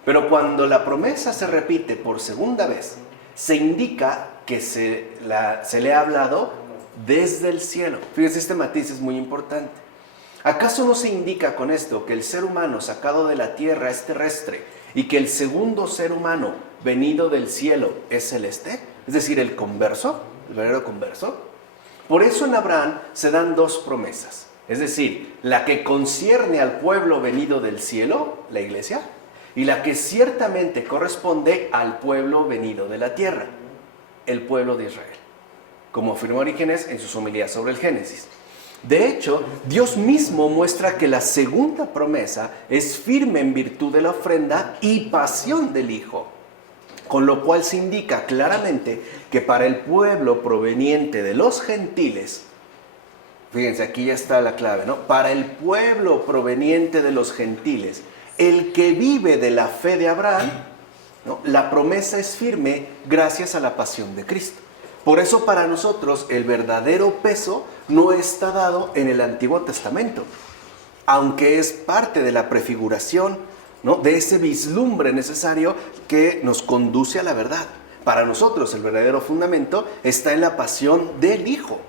Pero cuando la promesa se repite por segunda vez, se indica que se le ha hablado desde el cielo. Fíjense, este matiz es muy importante. ¿Acaso no se indica con esto que el ser humano sacado de la tierra es terrestre y que el segundo ser humano venido del cielo es celeste? Es decir, el converso, el verdadero converso. Por eso en Abraham se dan dos promesas, es decir, la que concierne al pueblo venido del cielo, la iglesia, y la que ciertamente corresponde al pueblo venido de la tierra, el pueblo de Israel, como afirmó Orígenes en sus homilías sobre el Génesis. De hecho, Dios mismo muestra que la segunda promesa es firme en virtud de la ofrenda y pasión del Hijo, con lo cual se indica claramente que para el pueblo proveniente de los gentiles, fíjense, aquí ya está la clave, ¿no? Para el pueblo proveniente de los gentiles, el que vive de la fe de Abraham, ¿no? La promesa es firme gracias a la pasión de Cristo. Por eso para nosotros el verdadero peso no está dado en el Antiguo Testamento, aunque es parte de la prefiguración, ¿no? De ese vislumbre necesario que nos conduce a la verdad. Para nosotros el verdadero fundamento está en la pasión del Hijo,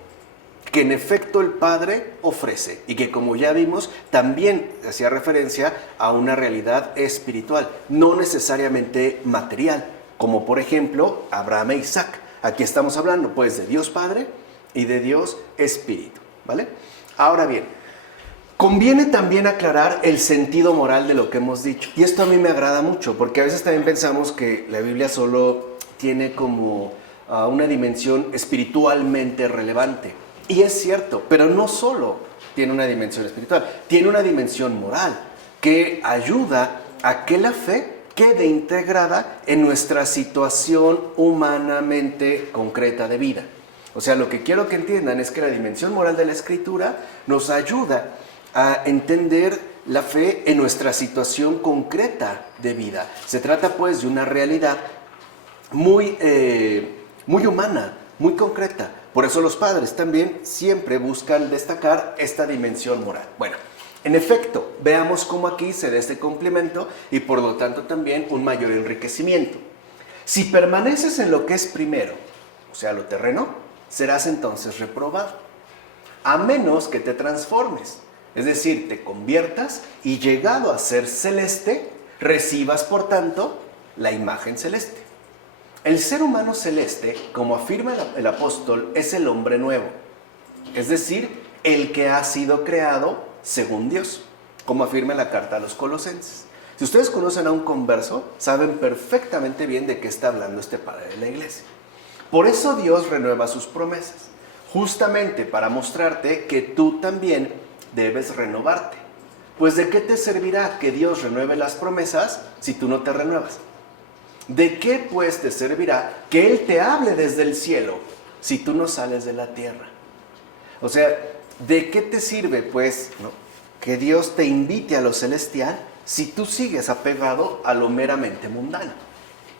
que en efecto el Padre ofrece y que, como ya vimos, también hacía referencia a una realidad espiritual, no necesariamente material, como por ejemplo Abraham e Isaac. Aquí estamos hablando pues de Dios Padre y de Dios Espíritu, ¿vale? Ahora bien, conviene también aclarar el sentido moral de lo que hemos dicho. Y esto a mí me agrada mucho, porque a veces también pensamos que la Biblia solo tiene como una dimensión espiritualmente relevante. Y es cierto, pero no solo tiene una dimensión espiritual, tiene una dimensión moral que ayuda a que la fe quede integrada en nuestra situación humanamente concreta de vida. O sea, lo que quiero que entiendan es que la dimensión moral de la Escritura nos ayuda a entender la fe en nuestra situación concreta de vida. Se trata pues de una realidad muy humana, muy concreta. Por eso los padres también siempre buscan destacar esta dimensión moral. Bueno, en efecto, veamos cómo aquí se da este complemento y por lo tanto también un mayor enriquecimiento. Si permaneces en lo que es primero, o sea, lo terreno, serás entonces reprobado, a menos que te transformes. Es decir, te conviertas y llegado a ser celeste, recibas por tanto la imagen celeste. El ser humano celeste, como afirma el apóstol, es el hombre nuevo. Es decir, el que ha sido creado según Dios, como afirma la carta a los Colosenses. Si ustedes conocen a un converso, saben perfectamente bien de qué está hablando este padre de la iglesia. Por eso Dios renueva sus promesas, justamente para mostrarte que tú también debes renovarte. Pues ¿de qué te servirá que Dios renueve las promesas si tú no te renuevas? ¿De qué pues te servirá que Él te hable desde el cielo si tú no sales de la tierra? O sea, ¿de qué te sirve pues, ¿no? que Dios te invite a lo celestial si tú sigues apegado a lo meramente mundano?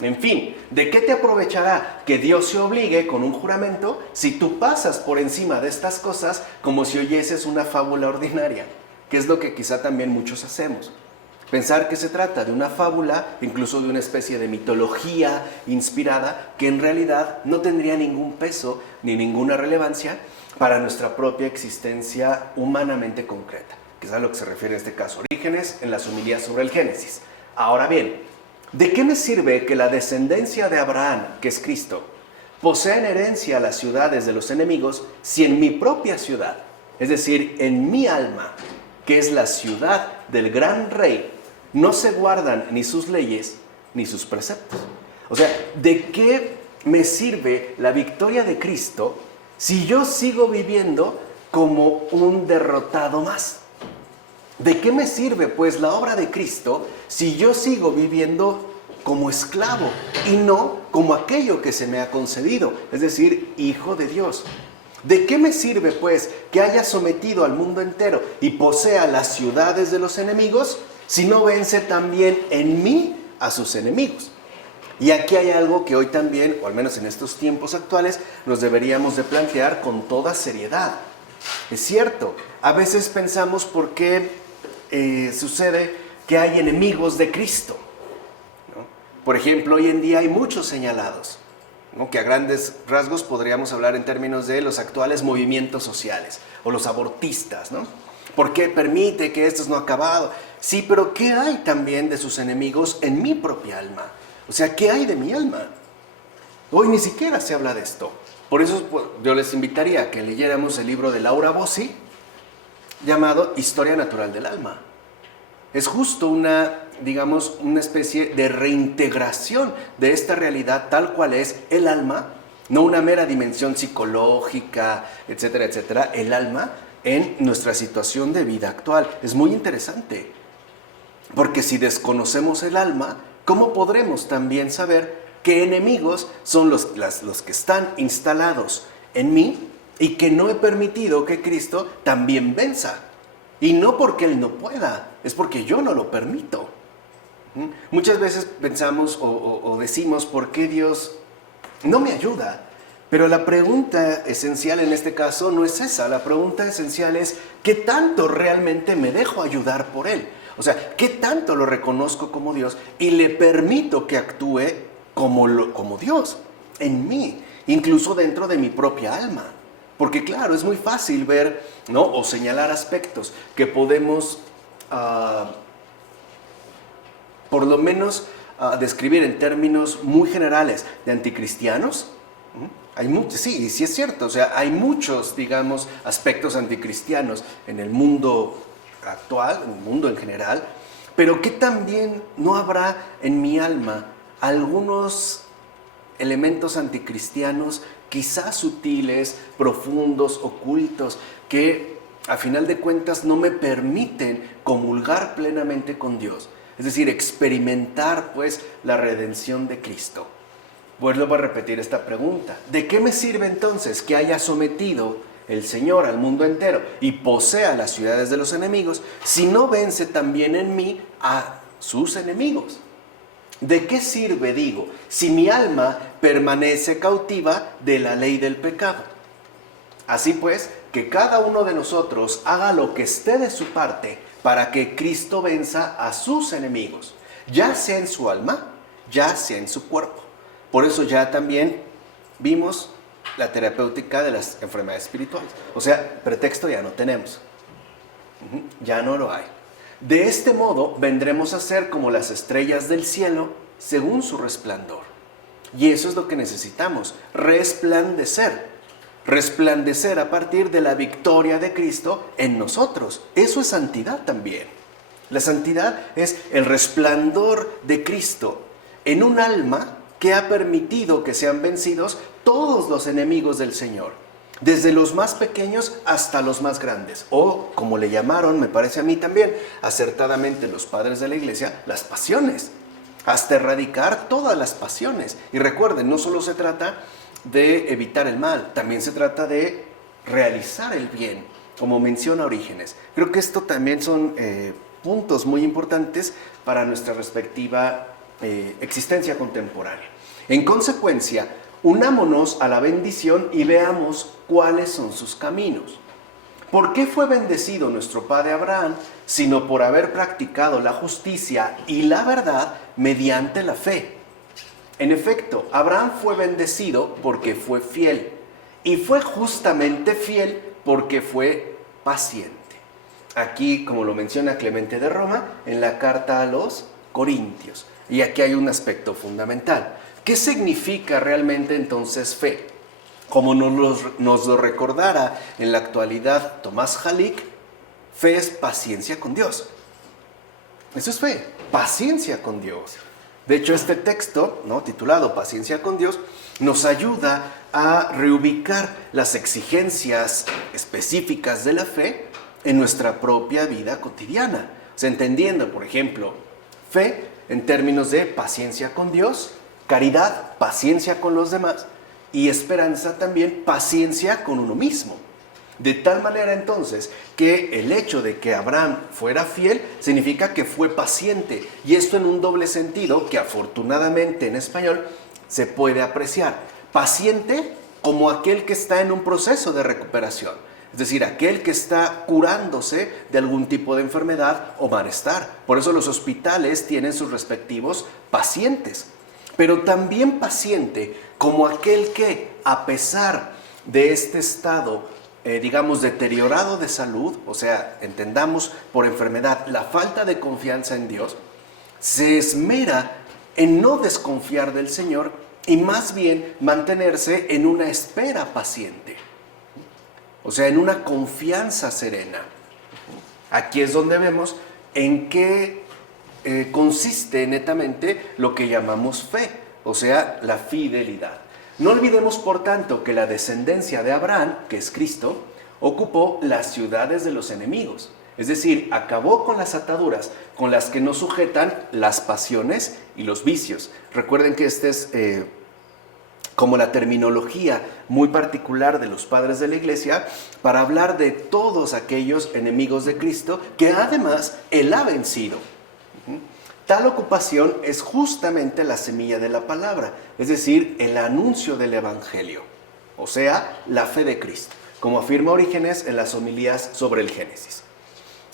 En fin, ¿de qué te aprovechará que Dios se obligue con un juramento si tú pasas por encima de estas cosas como si oyeses una fábula ordinaria? Que es lo que quizá también muchos hacemos. Pensar que se trata de una fábula, incluso de una especie de mitología inspirada, que en realidad no tendría ningún peso ni ninguna relevancia para nuestra propia existencia humanamente concreta, que es a lo que se refiere en este caso Orígenes en las homilías sobre el Génesis. Ahora bien, ¿de qué me sirve que la descendencia de Abraham, que es Cristo, posea en herencia las ciudades de los enemigos si en mi propia ciudad, es decir, en mi alma, que es la ciudad del gran rey, no se guardan ni sus leyes ni sus preceptos? O sea, ¿de qué me sirve la victoria de Cristo si yo sigo viviendo como un derrotado más? ¿De qué me sirve pues la obra de Cristo si yo sigo viviendo como esclavo y no como aquello que se me ha concedido, es decir, hijo de Dios? ¿De qué me sirve pues que haya sometido al mundo entero y posea las ciudades de los enemigos si no vence también en mí a sus enemigos? Y aquí hay algo que hoy también, o al menos en estos tiempos actuales, nos deberíamos de plantear con toda seriedad. Es cierto, a veces pensamos por qué sucede que hay enemigos de Cristo, ¿no? Por ejemplo, hoy en día hay muchos señalados, ¿no? Que a grandes rasgos podríamos hablar en términos de los actuales movimientos sociales o los abortistas, ¿no? ¿Por qué permite que esto no ha acabado? Sí, pero ¿qué hay también de sus enemigos en mi propia alma? O sea, ¿qué hay de mi alma? Hoy ni siquiera se habla de esto. Por eso yo les invitaría a que leyéramos el libro de Laura Bossi, llamado Historia Natural del Alma. Es justo una especie de reintegración de esta realidad tal cual es el alma, no una mera dimensión psicológica, etcétera, etcétera, el alma en nuestra situación de vida actual. Es muy interesante, porque si desconocemos el alma, ¿cómo podremos también saber qué enemigos son los que están instalados en mí y que no he permitido que Cristo también venza? Y no porque Él no pueda, es porque yo no lo permito. Muchas veces pensamos o decimos, ¿por qué Dios no me ayuda? Pero la pregunta esencial en este caso no es esa. La pregunta esencial es, ¿qué tanto realmente me dejo ayudar por Él? O sea, ¿qué tanto lo reconozco como Dios y le permito que actúe como Dios en mí, incluso dentro de mi propia alma? Porque claro, es muy fácil ver, ¿no?, o señalar aspectos que podemos, por lo menos, describir en términos muy generales de anticristianos. Sí, sí es cierto, o sea, hay muchos, aspectos anticristianos en el mundo actual, en el mundo en general, pero que también no habrá en mi alma algunos elementos anticristianos quizás sutiles, profundos, ocultos, que a final de cuentas no me permiten comulgar plenamente con Dios, es decir, experimentar pues la redención de Cristo. Vuelvo a repetir esta pregunta: ¿de qué me sirve entonces que haya sometido el Señor al mundo entero y posea las ciudades de los enemigos si no vence también en mí a sus enemigos? ¿De qué sirve, si mi alma permanece cautiva de la ley del pecado? Así pues, que cada uno de nosotros haga lo que esté de su parte para que Cristo venza a sus enemigos, ya sea en su alma, ya sea en su cuerpo. Por eso ya también vimos la terapéutica de las enfermedades espirituales. O sea, pretexto ya no tenemos. Ya no lo hay. De este modo vendremos a ser como las estrellas del cielo según su resplandor. Y eso es lo que necesitamos, resplandecer. Resplandecer a partir de la victoria de Cristo en nosotros. Eso es santidad también. La santidad es el resplandor de Cristo en un alma que ha permitido que sean vencidos todos los enemigos del Señor, desde los más pequeños hasta los más grandes, o como le llamaron, me parece a mí también, acertadamente los padres de la iglesia, las pasiones, hasta erradicar todas las pasiones. Y recuerden, no solo se trata de evitar el mal, también se trata de realizar el bien, como menciona Orígenes. Creo que esto también son puntos muy importantes para nuestra respectiva existencia contemporánea. En consecuencia, unámonos a la bendición y veamos cuáles son sus caminos. ¿Por qué fue bendecido nuestro padre Abraham, sino por haber practicado la justicia y la verdad mediante la fe? En efecto, Abraham fue bendecido porque fue fiel, y fue justamente fiel porque fue paciente. Aquí, como lo menciona Clemente de Roma, en la carta a los Corintios. Y aquí hay un aspecto fundamental. ¿Qué significa realmente entonces fe? Como nos lo recordara en la actualidad Tomás Halik, fe es paciencia con Dios. Eso es fe, paciencia con Dios. De hecho, este texto, ¿no?, titulado Paciencia con Dios, nos ayuda a reubicar las exigencias específicas de la fe en nuestra propia vida cotidiana. O sea, entendiendo, por ejemplo, fe en términos de paciencia con Dios, caridad, paciencia con los demás, y esperanza también, paciencia con uno mismo. De tal manera entonces que el hecho de que Abraham fuera fiel significa que fue paciente, y esto en un doble sentido que afortunadamente en español se puede apreciar. Paciente como aquel que está en un proceso de recuperación, es decir, aquel que está curándose de algún tipo de enfermedad o malestar. Por eso los hospitales tienen sus respectivos pacientes. Pero también paciente como aquel que, a pesar de este estado, digamos, deteriorado de salud, o sea, entendamos por enfermedad la falta de confianza en Dios, se esmera en no desconfiar del Señor y más bien mantenerse en una espera paciente, o sea, en una confianza serena. Aquí es donde vemos en qué consiste netamente lo que llamamos fe, o sea, la fidelidad. No olvidemos, por tanto, que la descendencia de Abraham, que es Cristo, ocupó las ciudades de los enemigos. Es decir, acabó con las ataduras con las que nos sujetan las pasiones y los vicios. Recuerden que este es como la terminología muy particular de los padres de la Iglesia para hablar de todos aquellos enemigos de Cristo que además Él ha vencido. Tal ocupación es justamente la semilla de la palabra, es decir, el anuncio del Evangelio, o sea, la fe de Cristo, como afirma Orígenes en las homilías sobre el Génesis.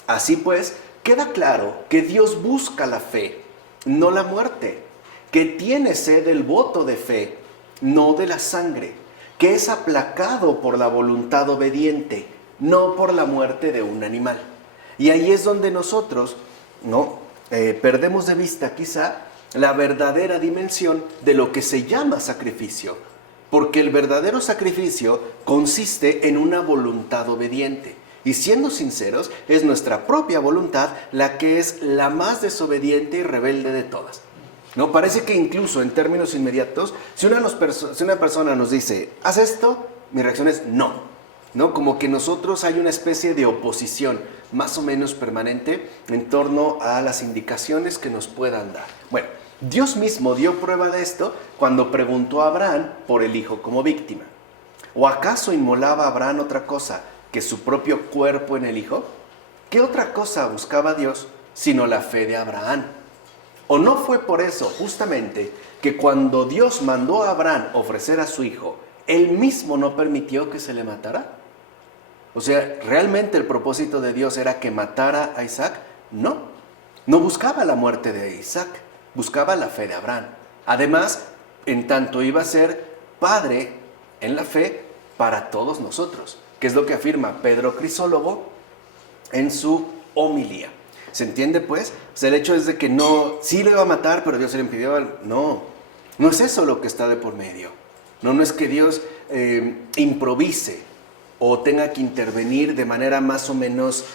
Así pues, queda claro que Dios busca la fe, no la muerte, que tiene sed del voto de fe, no de la sangre, que es aplacado por la voluntad obediente, no por la muerte de un animal. Y ahí es donde nosotros, perdemos de vista quizá la verdadera dimensión de lo que se llama sacrificio, porque el verdadero sacrificio consiste en una voluntad obediente. Y siendo sinceros, es nuestra propia voluntad la que es la más desobediente y rebelde de todas. ¿No? Parece que incluso en términos inmediatos, si una persona nos dice, haz esto, mi reacción es no. ¿No? Como que nosotros hay una especie de oposición más o menos permanente en torno a las indicaciones que nos puedan dar. Bueno, Dios mismo dio prueba de esto cuando preguntó a Abraham por el hijo como víctima. ¿O acaso inmolaba Abraham otra cosa que su propio cuerpo en el hijo? ¿Qué otra cosa buscaba Dios sino la fe de Abraham? ¿O no fue por eso justamente que cuando Dios mandó a Abraham ofrecer a su hijo, él mismo no permitió que se le matara? O sea, ¿realmente el propósito de Dios era que matara a Isaac? No, no buscaba la muerte de Isaac, buscaba la fe de Abraham. Además, en tanto iba a ser padre en la fe para todos nosotros, que es lo que afirma Pedro Crisólogo en su homilía. ¿Se entiende pues? O sea, el hecho es de que no, sí lo iba a matar, pero Dios se le impidió. No es eso lo que está de por medio. No es que Dios improvise o tenga que intervenir de manera más o menos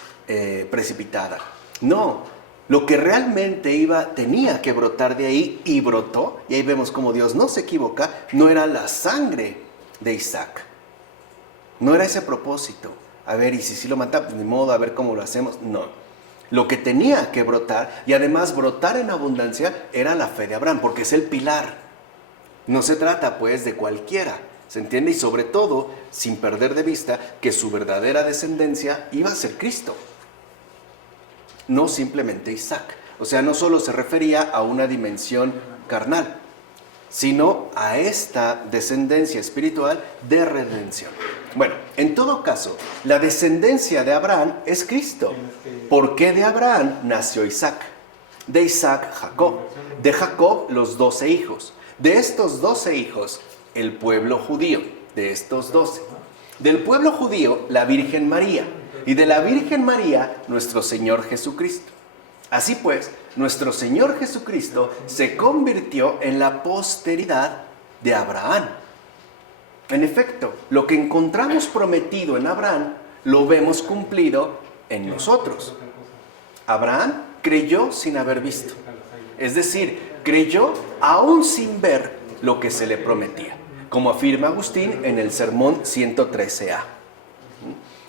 precipitada. No, lo que realmente tenía que brotar de ahí y brotó, y ahí vemos cómo Dios no se equivoca, no era la sangre de Isaac. No era ese propósito. A ver, y si lo mata, pues ni modo, a ver cómo lo hacemos. No. Lo que tenía que brotar, y además brotar en abundancia, era la fe de Abraham, porque es el pilar. No se trata pues de cualquiera, ¿Se entiende? Y sobre todo, sin perder de vista que su verdadera descendencia iba a ser Cristo, no simplemente Isaac. O sea, no solo se refería a una dimensión carnal, sino a esta descendencia espiritual de redención. Bueno, en todo caso, la descendencia de Abraham es Cristo. ¿Por qué de Abraham nació Isaac? De Isaac, Jacob. De Jacob, los 12 hijos. De estos 12 hijos, el pueblo judío. De estos 12. Del pueblo judío, la Virgen María. Y de la Virgen María, nuestro Señor Jesucristo. Así pues, nuestro Señor Jesucristo se convirtió en la posteridad de Abraham. En efecto, lo que encontramos prometido en Abraham, lo vemos cumplido en nosotros. Abraham creyó sin haber visto. Es decir, creyó aún sin ver lo que se le prometía, como afirma Agustín en el sermón 113a.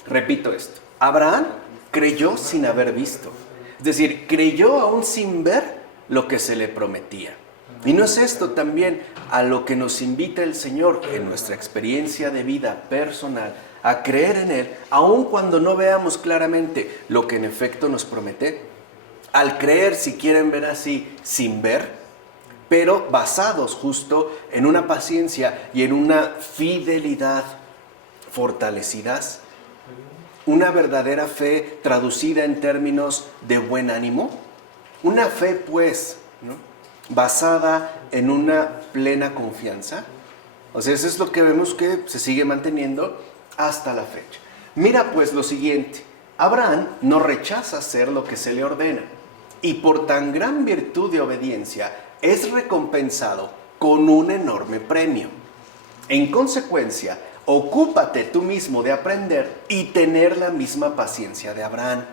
Repito esto, Abraham creyó sin haber visto. Es decir, creyó aún sin ver lo que se le prometía. Y no es esto también a lo que nos invita el Señor en nuestra experiencia de vida personal, a creer en Él, aun cuando no veamos claramente lo que en efecto nos promete. Al creer, si quieren ver así, sin ver, pero basados justo en una paciencia y en una fidelidad fortalecidas, una verdadera fe traducida en términos de buen ánimo, una fe pues, ¿no?, basada en una plena confianza. O sea, eso es lo que vemos que se sigue manteniendo hasta la fecha. Mira pues lo siguiente, Abraham no rechaza hacer lo que se le ordena y por tan gran virtud de obediencia es recompensado con un enorme premio. En consecuencia, ocúpate tú mismo de aprender y tener la misma paciencia de Abraham,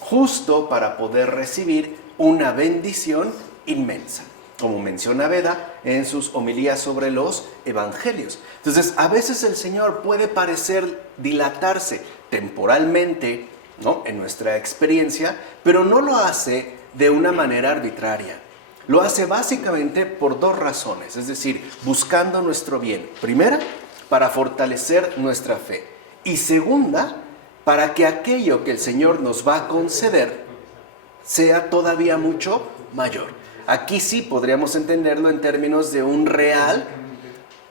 justo para poder recibir una bendición inmensa, como menciona Beda en sus homilías sobre los evangelios. Entonces, a veces el Señor puede parecer dilatarse temporalmente, ¿no?, en nuestra experiencia, pero no lo hace de una manera arbitraria. Lo hace básicamente por dos razones, es decir, buscando nuestro bien. Primera, para fortalecer nuestra fe. Y segunda, para que aquello que el Señor nos va a conceder sea todavía mucho mayor. Aquí sí podríamos entenderlo en términos de un real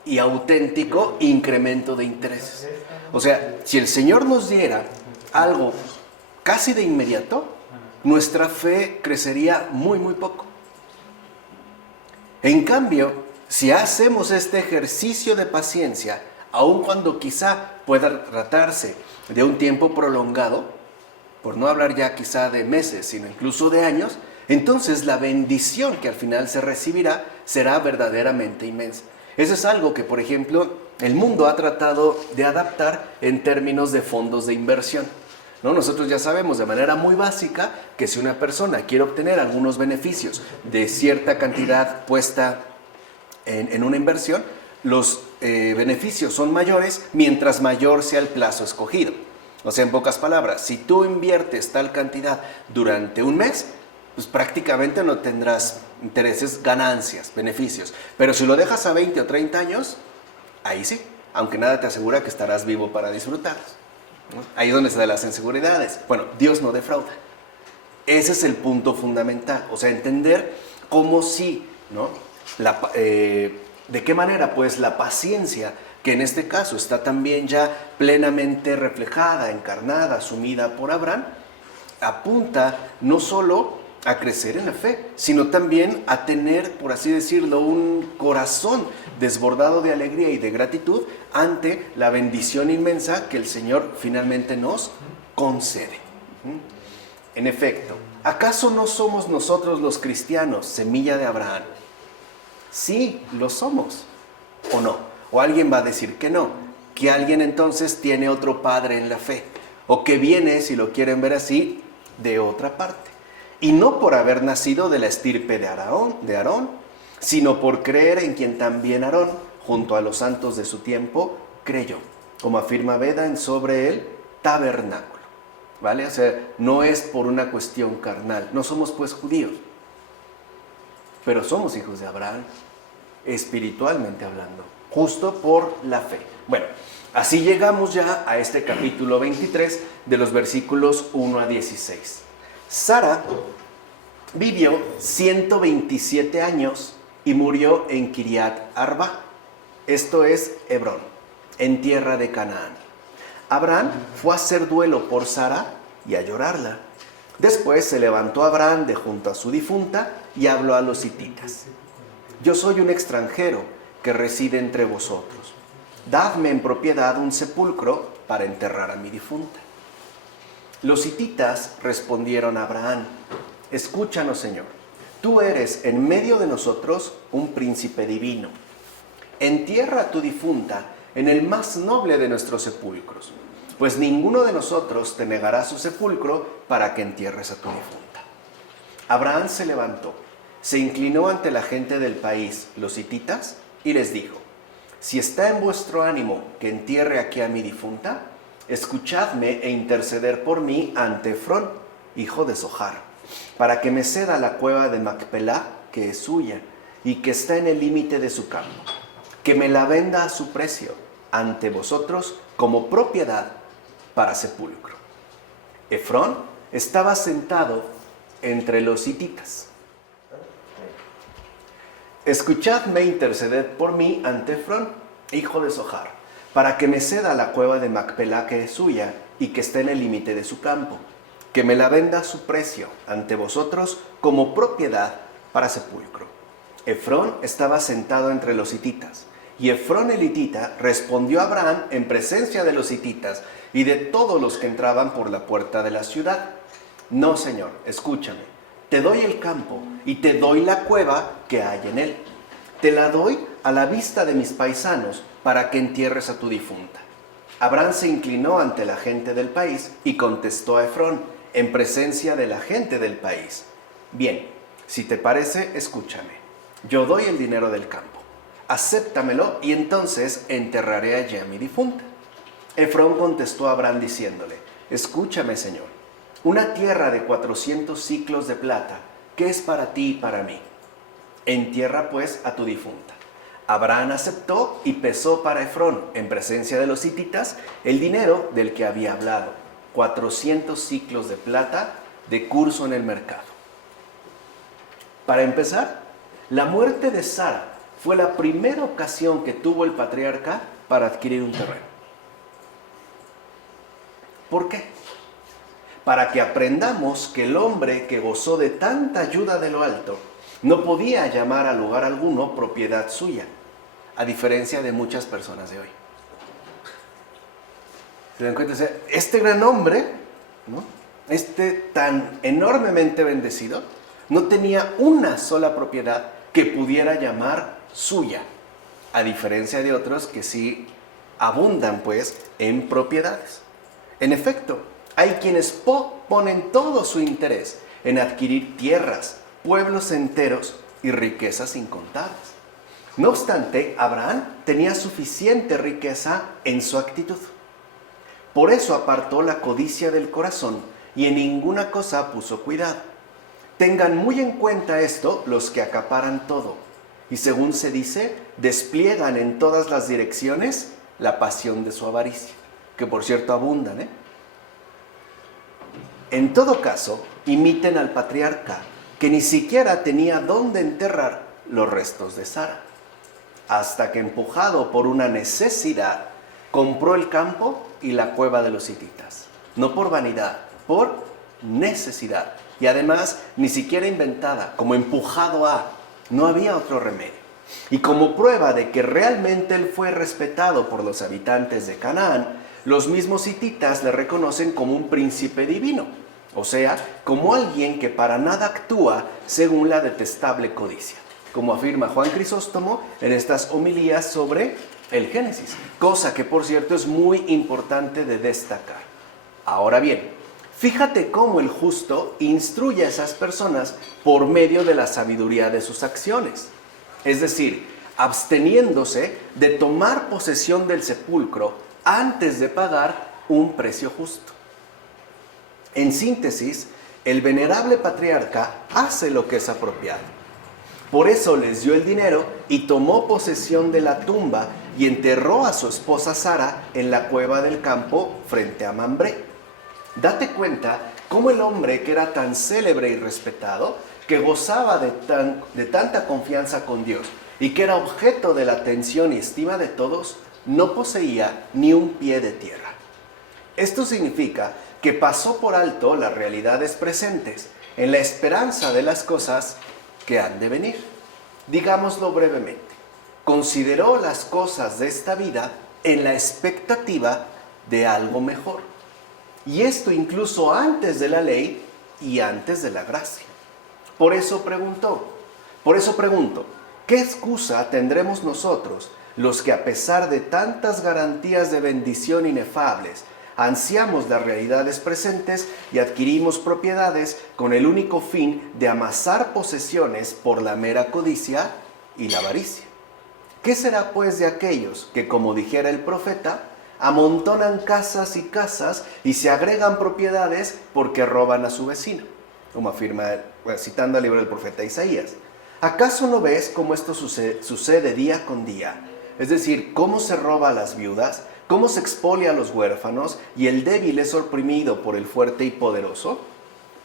y auténtico incremento de intereses. O sea, si el Señor nos diera algo casi de inmediato, nuestra fe crecería muy, muy poco. En cambio, si hacemos este ejercicio de paciencia, aun cuando quizá pueda tratarse de un tiempo prolongado, por no hablar ya quizá de meses, sino incluso de años, entonces la bendición que al final se recibirá será verdaderamente inmensa. Eso es algo que, por ejemplo, el mundo ha tratado de adaptar en términos de fondos de inversión, ¿no? Nosotros ya sabemos de manera muy básica que si una persona quiere obtener algunos beneficios de cierta cantidad puesta en una inversión, los beneficios son mayores mientras mayor sea el plazo escogido. O sea, en pocas palabras, si tú inviertes tal cantidad durante un mes, pues prácticamente no tendrás intereses, ganancias, beneficios. Pero si lo dejas a 20 o 30 años, ahí sí, aunque nada te asegura que estarás vivo para disfrutarlos, ¿no? Ahí es donde se dan las inseguridades. Bueno, Dios no defrauda. Ese es el punto fundamental. O sea, entender cómo sí, ¿no? De qué manera, pues, la paciencia, que en este caso está también ya plenamente reflejada, encarnada, asumida por Abraham, apunta no solo a crecer en la fe, sino también a tener, por así decirlo, un corazón desbordado de alegría y de gratitud ante la bendición inmensa que el Señor finalmente nos concede. En efecto, ¿acaso no somos nosotros los cristianos semilla de Abraham? Sí, lo somos, ¿o no? O alguien va a decir que no, que alguien entonces tiene otro padre en la fe, o que viene, si lo quieren ver así, de otra parte. Y no por haber nacido de la estirpe de Aarón, sino por creer en quien también Aarón, junto a los santos de su tiempo, creyó, como afirma Beda en Sobre el Tabernáculo, ¿vale? O sea, no es por una cuestión carnal, no somos pues judíos, pero somos hijos de Abraham, espiritualmente hablando. justo por la fe. Bueno, así llegamos ya a este capítulo 23 de los versículos 1 a 16. Sara vivió 127 años y murió en Kiriat Arba, esto es Hebrón, en tierra de Canaán. Abraham fue a hacer duelo por Sara y a llorarla. Después se levantó Abraham de junto a su difunta y habló a los hititas: yo soy un extranjero que reside entre vosotros. Dadme en propiedad un sepulcro para enterrar a mi difunta. Los hititas respondieron a Abraham: escúchanos, Señor, tú eres en medio de nosotros un príncipe divino. Entierra a tu difunta en el más noble de nuestros sepulcros, pues ninguno de nosotros te negará su sepulcro para que entierres a tu difunta. Abraham se levantó, se inclinó ante la gente del país, los hititas, y les dijo: si está en vuestro ánimo que entierre aquí a mi difunta, escuchadme e interceder por mí ante Efrón, hijo de Zohar, para que me ceda la cueva de Macpelá, que es suya, y que está en el límite de su campo, que me la venda a su precio ante vosotros como propiedad para sepulcro. Efrón estaba sentado entre los hititas. Escuchadme e interceded por mí ante Efrón, hijo de Zohar, para que me ceda la cueva de Macpelá, que es suya, y que está en el límite de su campo, que me la venda a su precio ante vosotros como propiedad para sepulcro. Efrón estaba sentado entre los hititas, y Efrón el hitita respondió a Abraham en presencia de los hititas y de todos los que entraban por la puerta de la ciudad: no, Señor, escúchame. Te doy el campo y te doy la cueva que hay en él. Te la doy a la vista de mis paisanos para que entierres a tu difunta. Abraham se inclinó ante la gente del país y contestó a Efrón en presencia de la gente del país: bien, si te parece, escúchame. Yo doy el dinero del campo. Acéptamelo y entonces enterraré allí a mi difunta. Efrón contestó a Abraham diciéndole: escúchame, Señor. Una tierra de 400 siclos de plata, ¿qué es para ti y para mí? Entierra pues a tu difunta. Abraham aceptó y pesó para Efrón, en presencia de los hititas, el dinero del que había hablado: 400 siclos de plata de curso en el mercado. Para empezar, la muerte de Sara fue la primera ocasión que tuvo el patriarca para adquirir un terreno. ¿Por qué? Para que aprendamos que el hombre que gozó de tanta ayuda de lo alto no podía llamar a lugar alguno propiedad suya, a diferencia de muchas personas de hoy. ¿Se dan cuenta? O sea, este gran hombre, ¿no?, este tan enormemente bendecido, no tenía una sola propiedad que pudiera llamar suya, a diferencia de otros que sí abundan pues en propiedades. En efecto, hay quienes ponen todo su interés en adquirir tierras, pueblos enteros y riquezas incontables. No obstante, Abraham tenía suficiente riqueza en su actitud. Por eso apartó la codicia del corazón y en ninguna cosa puso cuidado. Tengan muy en cuenta esto los que acaparan todo, y según se dice, despliegan en todas las direcciones la pasión de su avaricia, que por cierto abundan, En todo caso, imiten al patriarca, que ni siquiera tenía dónde enterrar los restos de Sara, hasta que, empujado por una necesidad, compró el campo y la cueva de los hititas. No por vanidad, por necesidad. Y además, ni siquiera inventada, como empujado a. No había otro remedio. Y como prueba de que realmente él fue respetado por los habitantes de Canaán, los mismos hititas le reconocen como un príncipe divino. O sea, como alguien que para nada actúa según la detestable codicia, como afirma Juan Crisóstomo en estas homilías sobre el Génesis, cosa que por cierto es muy importante de destacar. Ahora bien, fíjate cómo el justo instruye a esas personas por medio de la sabiduría de sus acciones, es decir, absteniéndose de tomar posesión del sepulcro antes de pagar un precio justo. En síntesis, el venerable patriarca hace lo que es apropiado. Por eso les dio el dinero y tomó posesión de la tumba y enterró a su esposa Sara en la cueva del campo frente a Mambré. Date cuenta cómo el hombre que era tan célebre y respetado, que gozaba de tanta confianza con Dios y que era objeto de la atención y estima de todos, no poseía ni un pie de tierra. Esto significa que pasó por alto las realidades presentes en la esperanza de las cosas que han de venir. Digámoslo brevemente, consideró las cosas de esta vida en la expectativa de algo mejor. Y esto incluso antes de la ley y antes de la gracia. Por eso pregunto, ¿qué excusa tendremos nosotros, los que a pesar de tantas garantías de bendición inefables, ansiamos las realidades presentes y adquirimos propiedades con el único fin de amasar posesiones por la mera codicia y la avaricia? ¿Qué será pues de aquellos que, como dijera el profeta, amontonan casas y casas y se agregan propiedades porque roban a su vecino? Como afirma, citando al libro del profeta Isaías. ¿Acaso no ves cómo esto sucede día con día? Es decir, cómo se roba a las viudas, cómo se expolia a los huérfanos y el débil es oprimido por el fuerte y poderoso.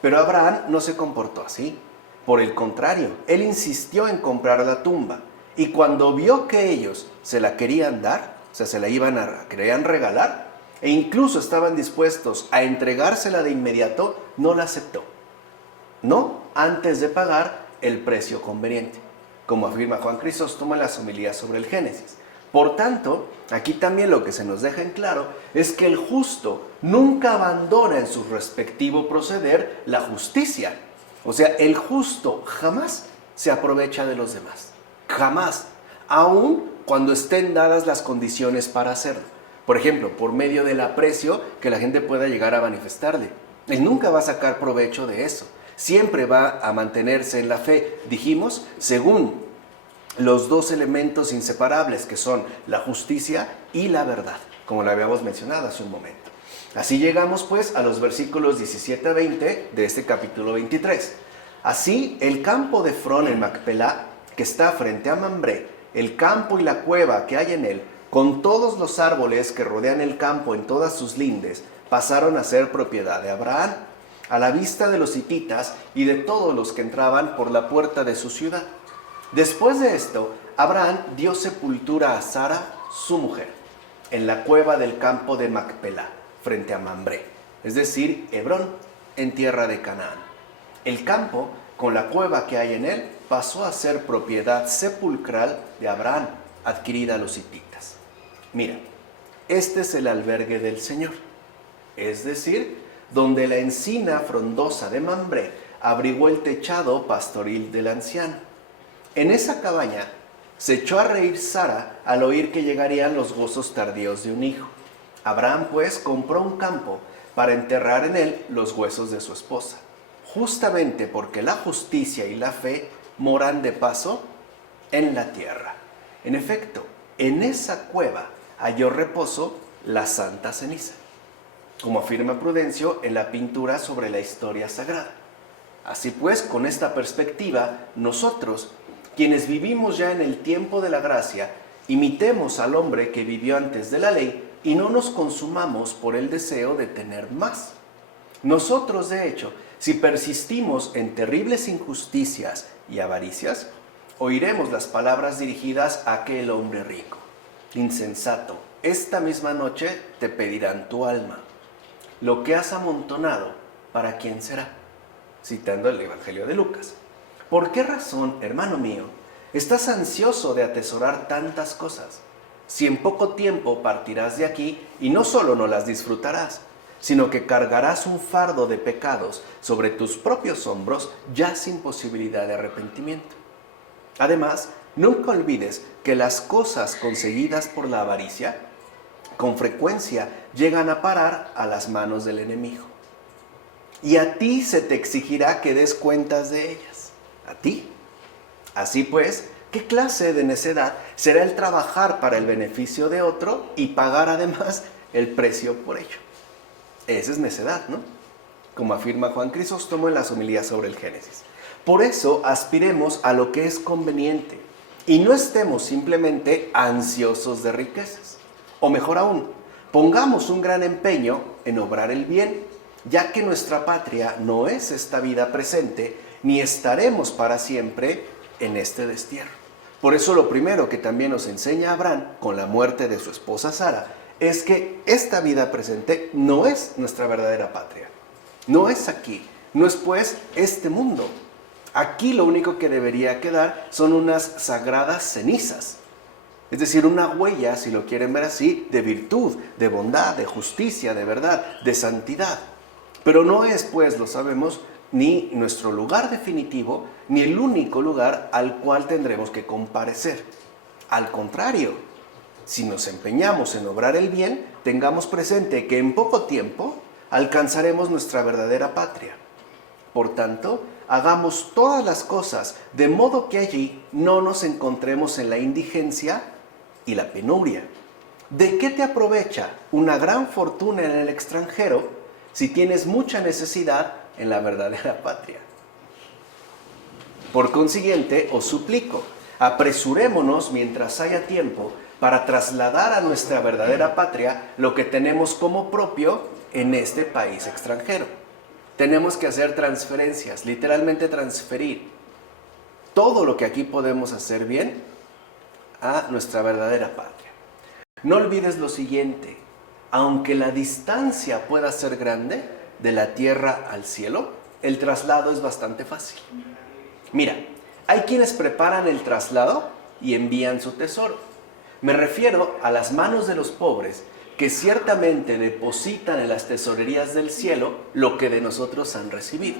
Pero Abraham no se comportó así. Por el contrario, él insistió en comprar la tumba. Y cuando vio que ellos se la querían dar, o sea, se la querían regalar, e incluso estaban dispuestos a entregársela de inmediato, no la aceptó. No antes de pagar el precio conveniente, como afirma Juan Crisóstomo en las homilías sobre el Génesis. Por tanto, aquí también lo que se nos deja en claro es que el justo nunca abandona en su respectivo proceder la justicia. O sea, el justo jamás se aprovecha de los demás. Jamás, aun cuando estén dadas las condiciones para hacerlo. Por ejemplo, por medio del aprecio que la gente pueda llegar a manifestarle. Él nunca va a sacar provecho de eso. Siempre va a mantenerse en la fe, dijimos, según los dos elementos inseparables que son la justicia y la verdad, como lo habíamos mencionado hace un momento. Así llegamos pues a los versículos 17 a 20 de este capítulo 23. Así el campo de Efrón en Macpelá, que está frente a Mambré, el campo y la cueva que hay en él, con todos los árboles que rodean el campo en todas sus lindes, pasaron a ser propiedad de Abraham, a la vista de los hititas y de todos los que entraban por la puerta de su ciudad. Después de esto, Abraham dio sepultura a Sara, su mujer, en la cueva del campo de Macpelá, frente a Mambré, es decir, Hebrón, en tierra de Canaán. El campo, con la cueva que hay en él, pasó a ser propiedad sepulcral de Abraham, adquirida a los hititas. Mira, este es el albergue del Señor, es decir, donde la encina frondosa de Mambré abrigó el techado pastoril del anciano. En esa cabaña se echó a reír Sara al oír que llegarían los gozos tardíos de un hijo. Abraham pues compró un campo para enterrar en él los huesos de su esposa, justamente porque la justicia y la fe moran de paso en la tierra. En efecto, en esa cueva halló reposo la santa ceniza, como afirma Prudencio en la pintura sobre la historia sagrada. Así pues, con esta perspectiva, nosotros, quienes vivimos ya en el tiempo de la gracia, imitemos al hombre que vivió antes de la ley y no nos consumamos por el deseo de tener más. Nosotros, de hecho, si persistimos en terribles injusticias y avaricias, oiremos las palabras dirigidas a aquel hombre rico. Insensato, esta misma noche te pedirán tu alma. Lo que has amontonado, ¿para quién será? Citando el Evangelio de Lucas. ¿Por qué razón, hermano mío, estás ansioso de atesorar tantas cosas? Si en poco tiempo partirás de aquí y no solo no las disfrutarás, sino que cargarás un fardo de pecados sobre tus propios hombros ya sin posibilidad de arrepentimiento. Además, nunca olvides que las cosas conseguidas por la avaricia con frecuencia llegan a parar a las manos del enemigo. Y a ti se te exigirá que des cuentas de ellas. A ti. Así pues, ¿qué clase de necedad será el trabajar para el beneficio de otro y pagar además el precio por ello? Esa es necedad, ¿no? Como afirma Juan Crisóstomo en las homilías sobre el Génesis. Por eso aspiremos a lo que es conveniente y no estemos simplemente ansiosos de riquezas. O mejor aún, pongamos un gran empeño en obrar el bien, ya que nuestra patria no es esta vida presente, ni estaremos para siempre en este destierro. Por eso lo primero que también nos enseña Abraham con la muerte de su esposa Sara es que esta vida presente no es nuestra verdadera patria. No es aquí, no es pues este mundo. Aquí lo único que debería quedar son unas sagradas cenizas. Es decir, una huella, si lo quieren ver así, de virtud, de bondad, de justicia, de verdad, de santidad. Pero no es, pues, lo sabemos, ni nuestro lugar definitivo, ni el único lugar al cual tendremos que comparecer. Al contrario, si nos empeñamos en obrar el bien, tengamos presente que en poco tiempo alcanzaremos nuestra verdadera patria. Por tanto, hagamos todas las cosas de modo que allí no nos encontremos en la indigencia y la penuria. ¿De qué te aprovecha una gran fortuna en el extranjero si tienes mucha necesidad en la verdadera patria? Por consiguiente, os suplico, apresurémonos mientras haya tiempo para trasladar a nuestra verdadera patria lo que tenemos como propio en este país extranjero. Tenemos que hacer transferencias, literalmente transferir todo lo que aquí podemos hacer bien a nuestra verdadera patria. No olvides lo siguiente, aunque la distancia pueda ser grande de la tierra al cielo, el traslado es bastante fácil. Mira, hay quienes preparan el traslado y envían su tesoro. Me refiero a las manos de los pobres que ciertamente depositan en las tesorerías del cielo lo que de nosotros han recibido.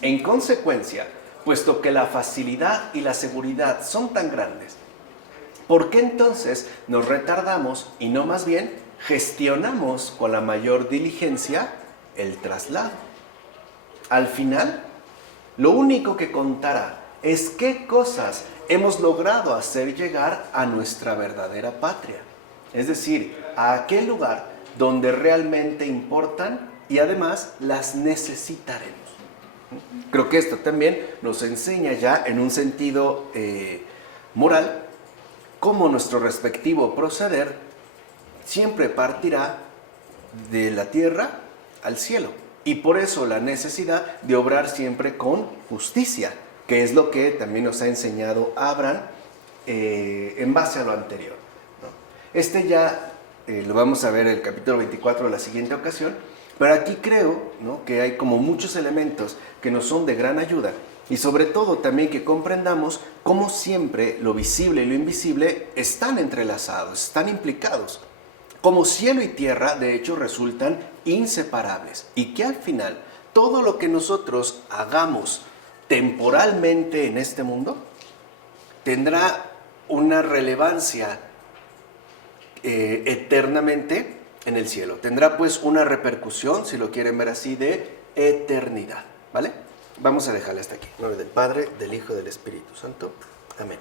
En consecuencia, puesto que la facilidad y la seguridad son tan grandes, ¿por qué entonces nos retardamos y no más bien gestionamos con la mayor diligencia el traslado? Al final, lo único que contará es qué cosas hemos logrado hacer llegar a nuestra verdadera patria. Es decir, a aquel lugar donde realmente importan y además las necesitaremos. Creo que esto también nos enseña ya en un sentido moral cómo nuestro respectivo proceder siempre partirá de la tierra al cielo. Y por eso la necesidad de obrar siempre con justicia, que es lo que también nos ha enseñado Abraham en base a lo anterior. Este ya lo vamos a ver en el capítulo 24 de la siguiente ocasión, pero aquí creo, ¿no?, que hay como muchos elementos que nos son de gran ayuda y sobre todo también que comprendamos cómo siempre lo visible y lo invisible están entrelazados, están implicados. Como cielo y tierra, de hecho, resultan inseparables y que al final todo lo que nosotros hagamos temporalmente en este mundo tendrá una relevancia eternamente en el cielo. Tendrá pues una repercusión, si lo quieren ver así, de eternidad, ¿vale? Vamos a dejarle hasta aquí. En nombre del Padre, del Hijo y del Espíritu Santo. Amén.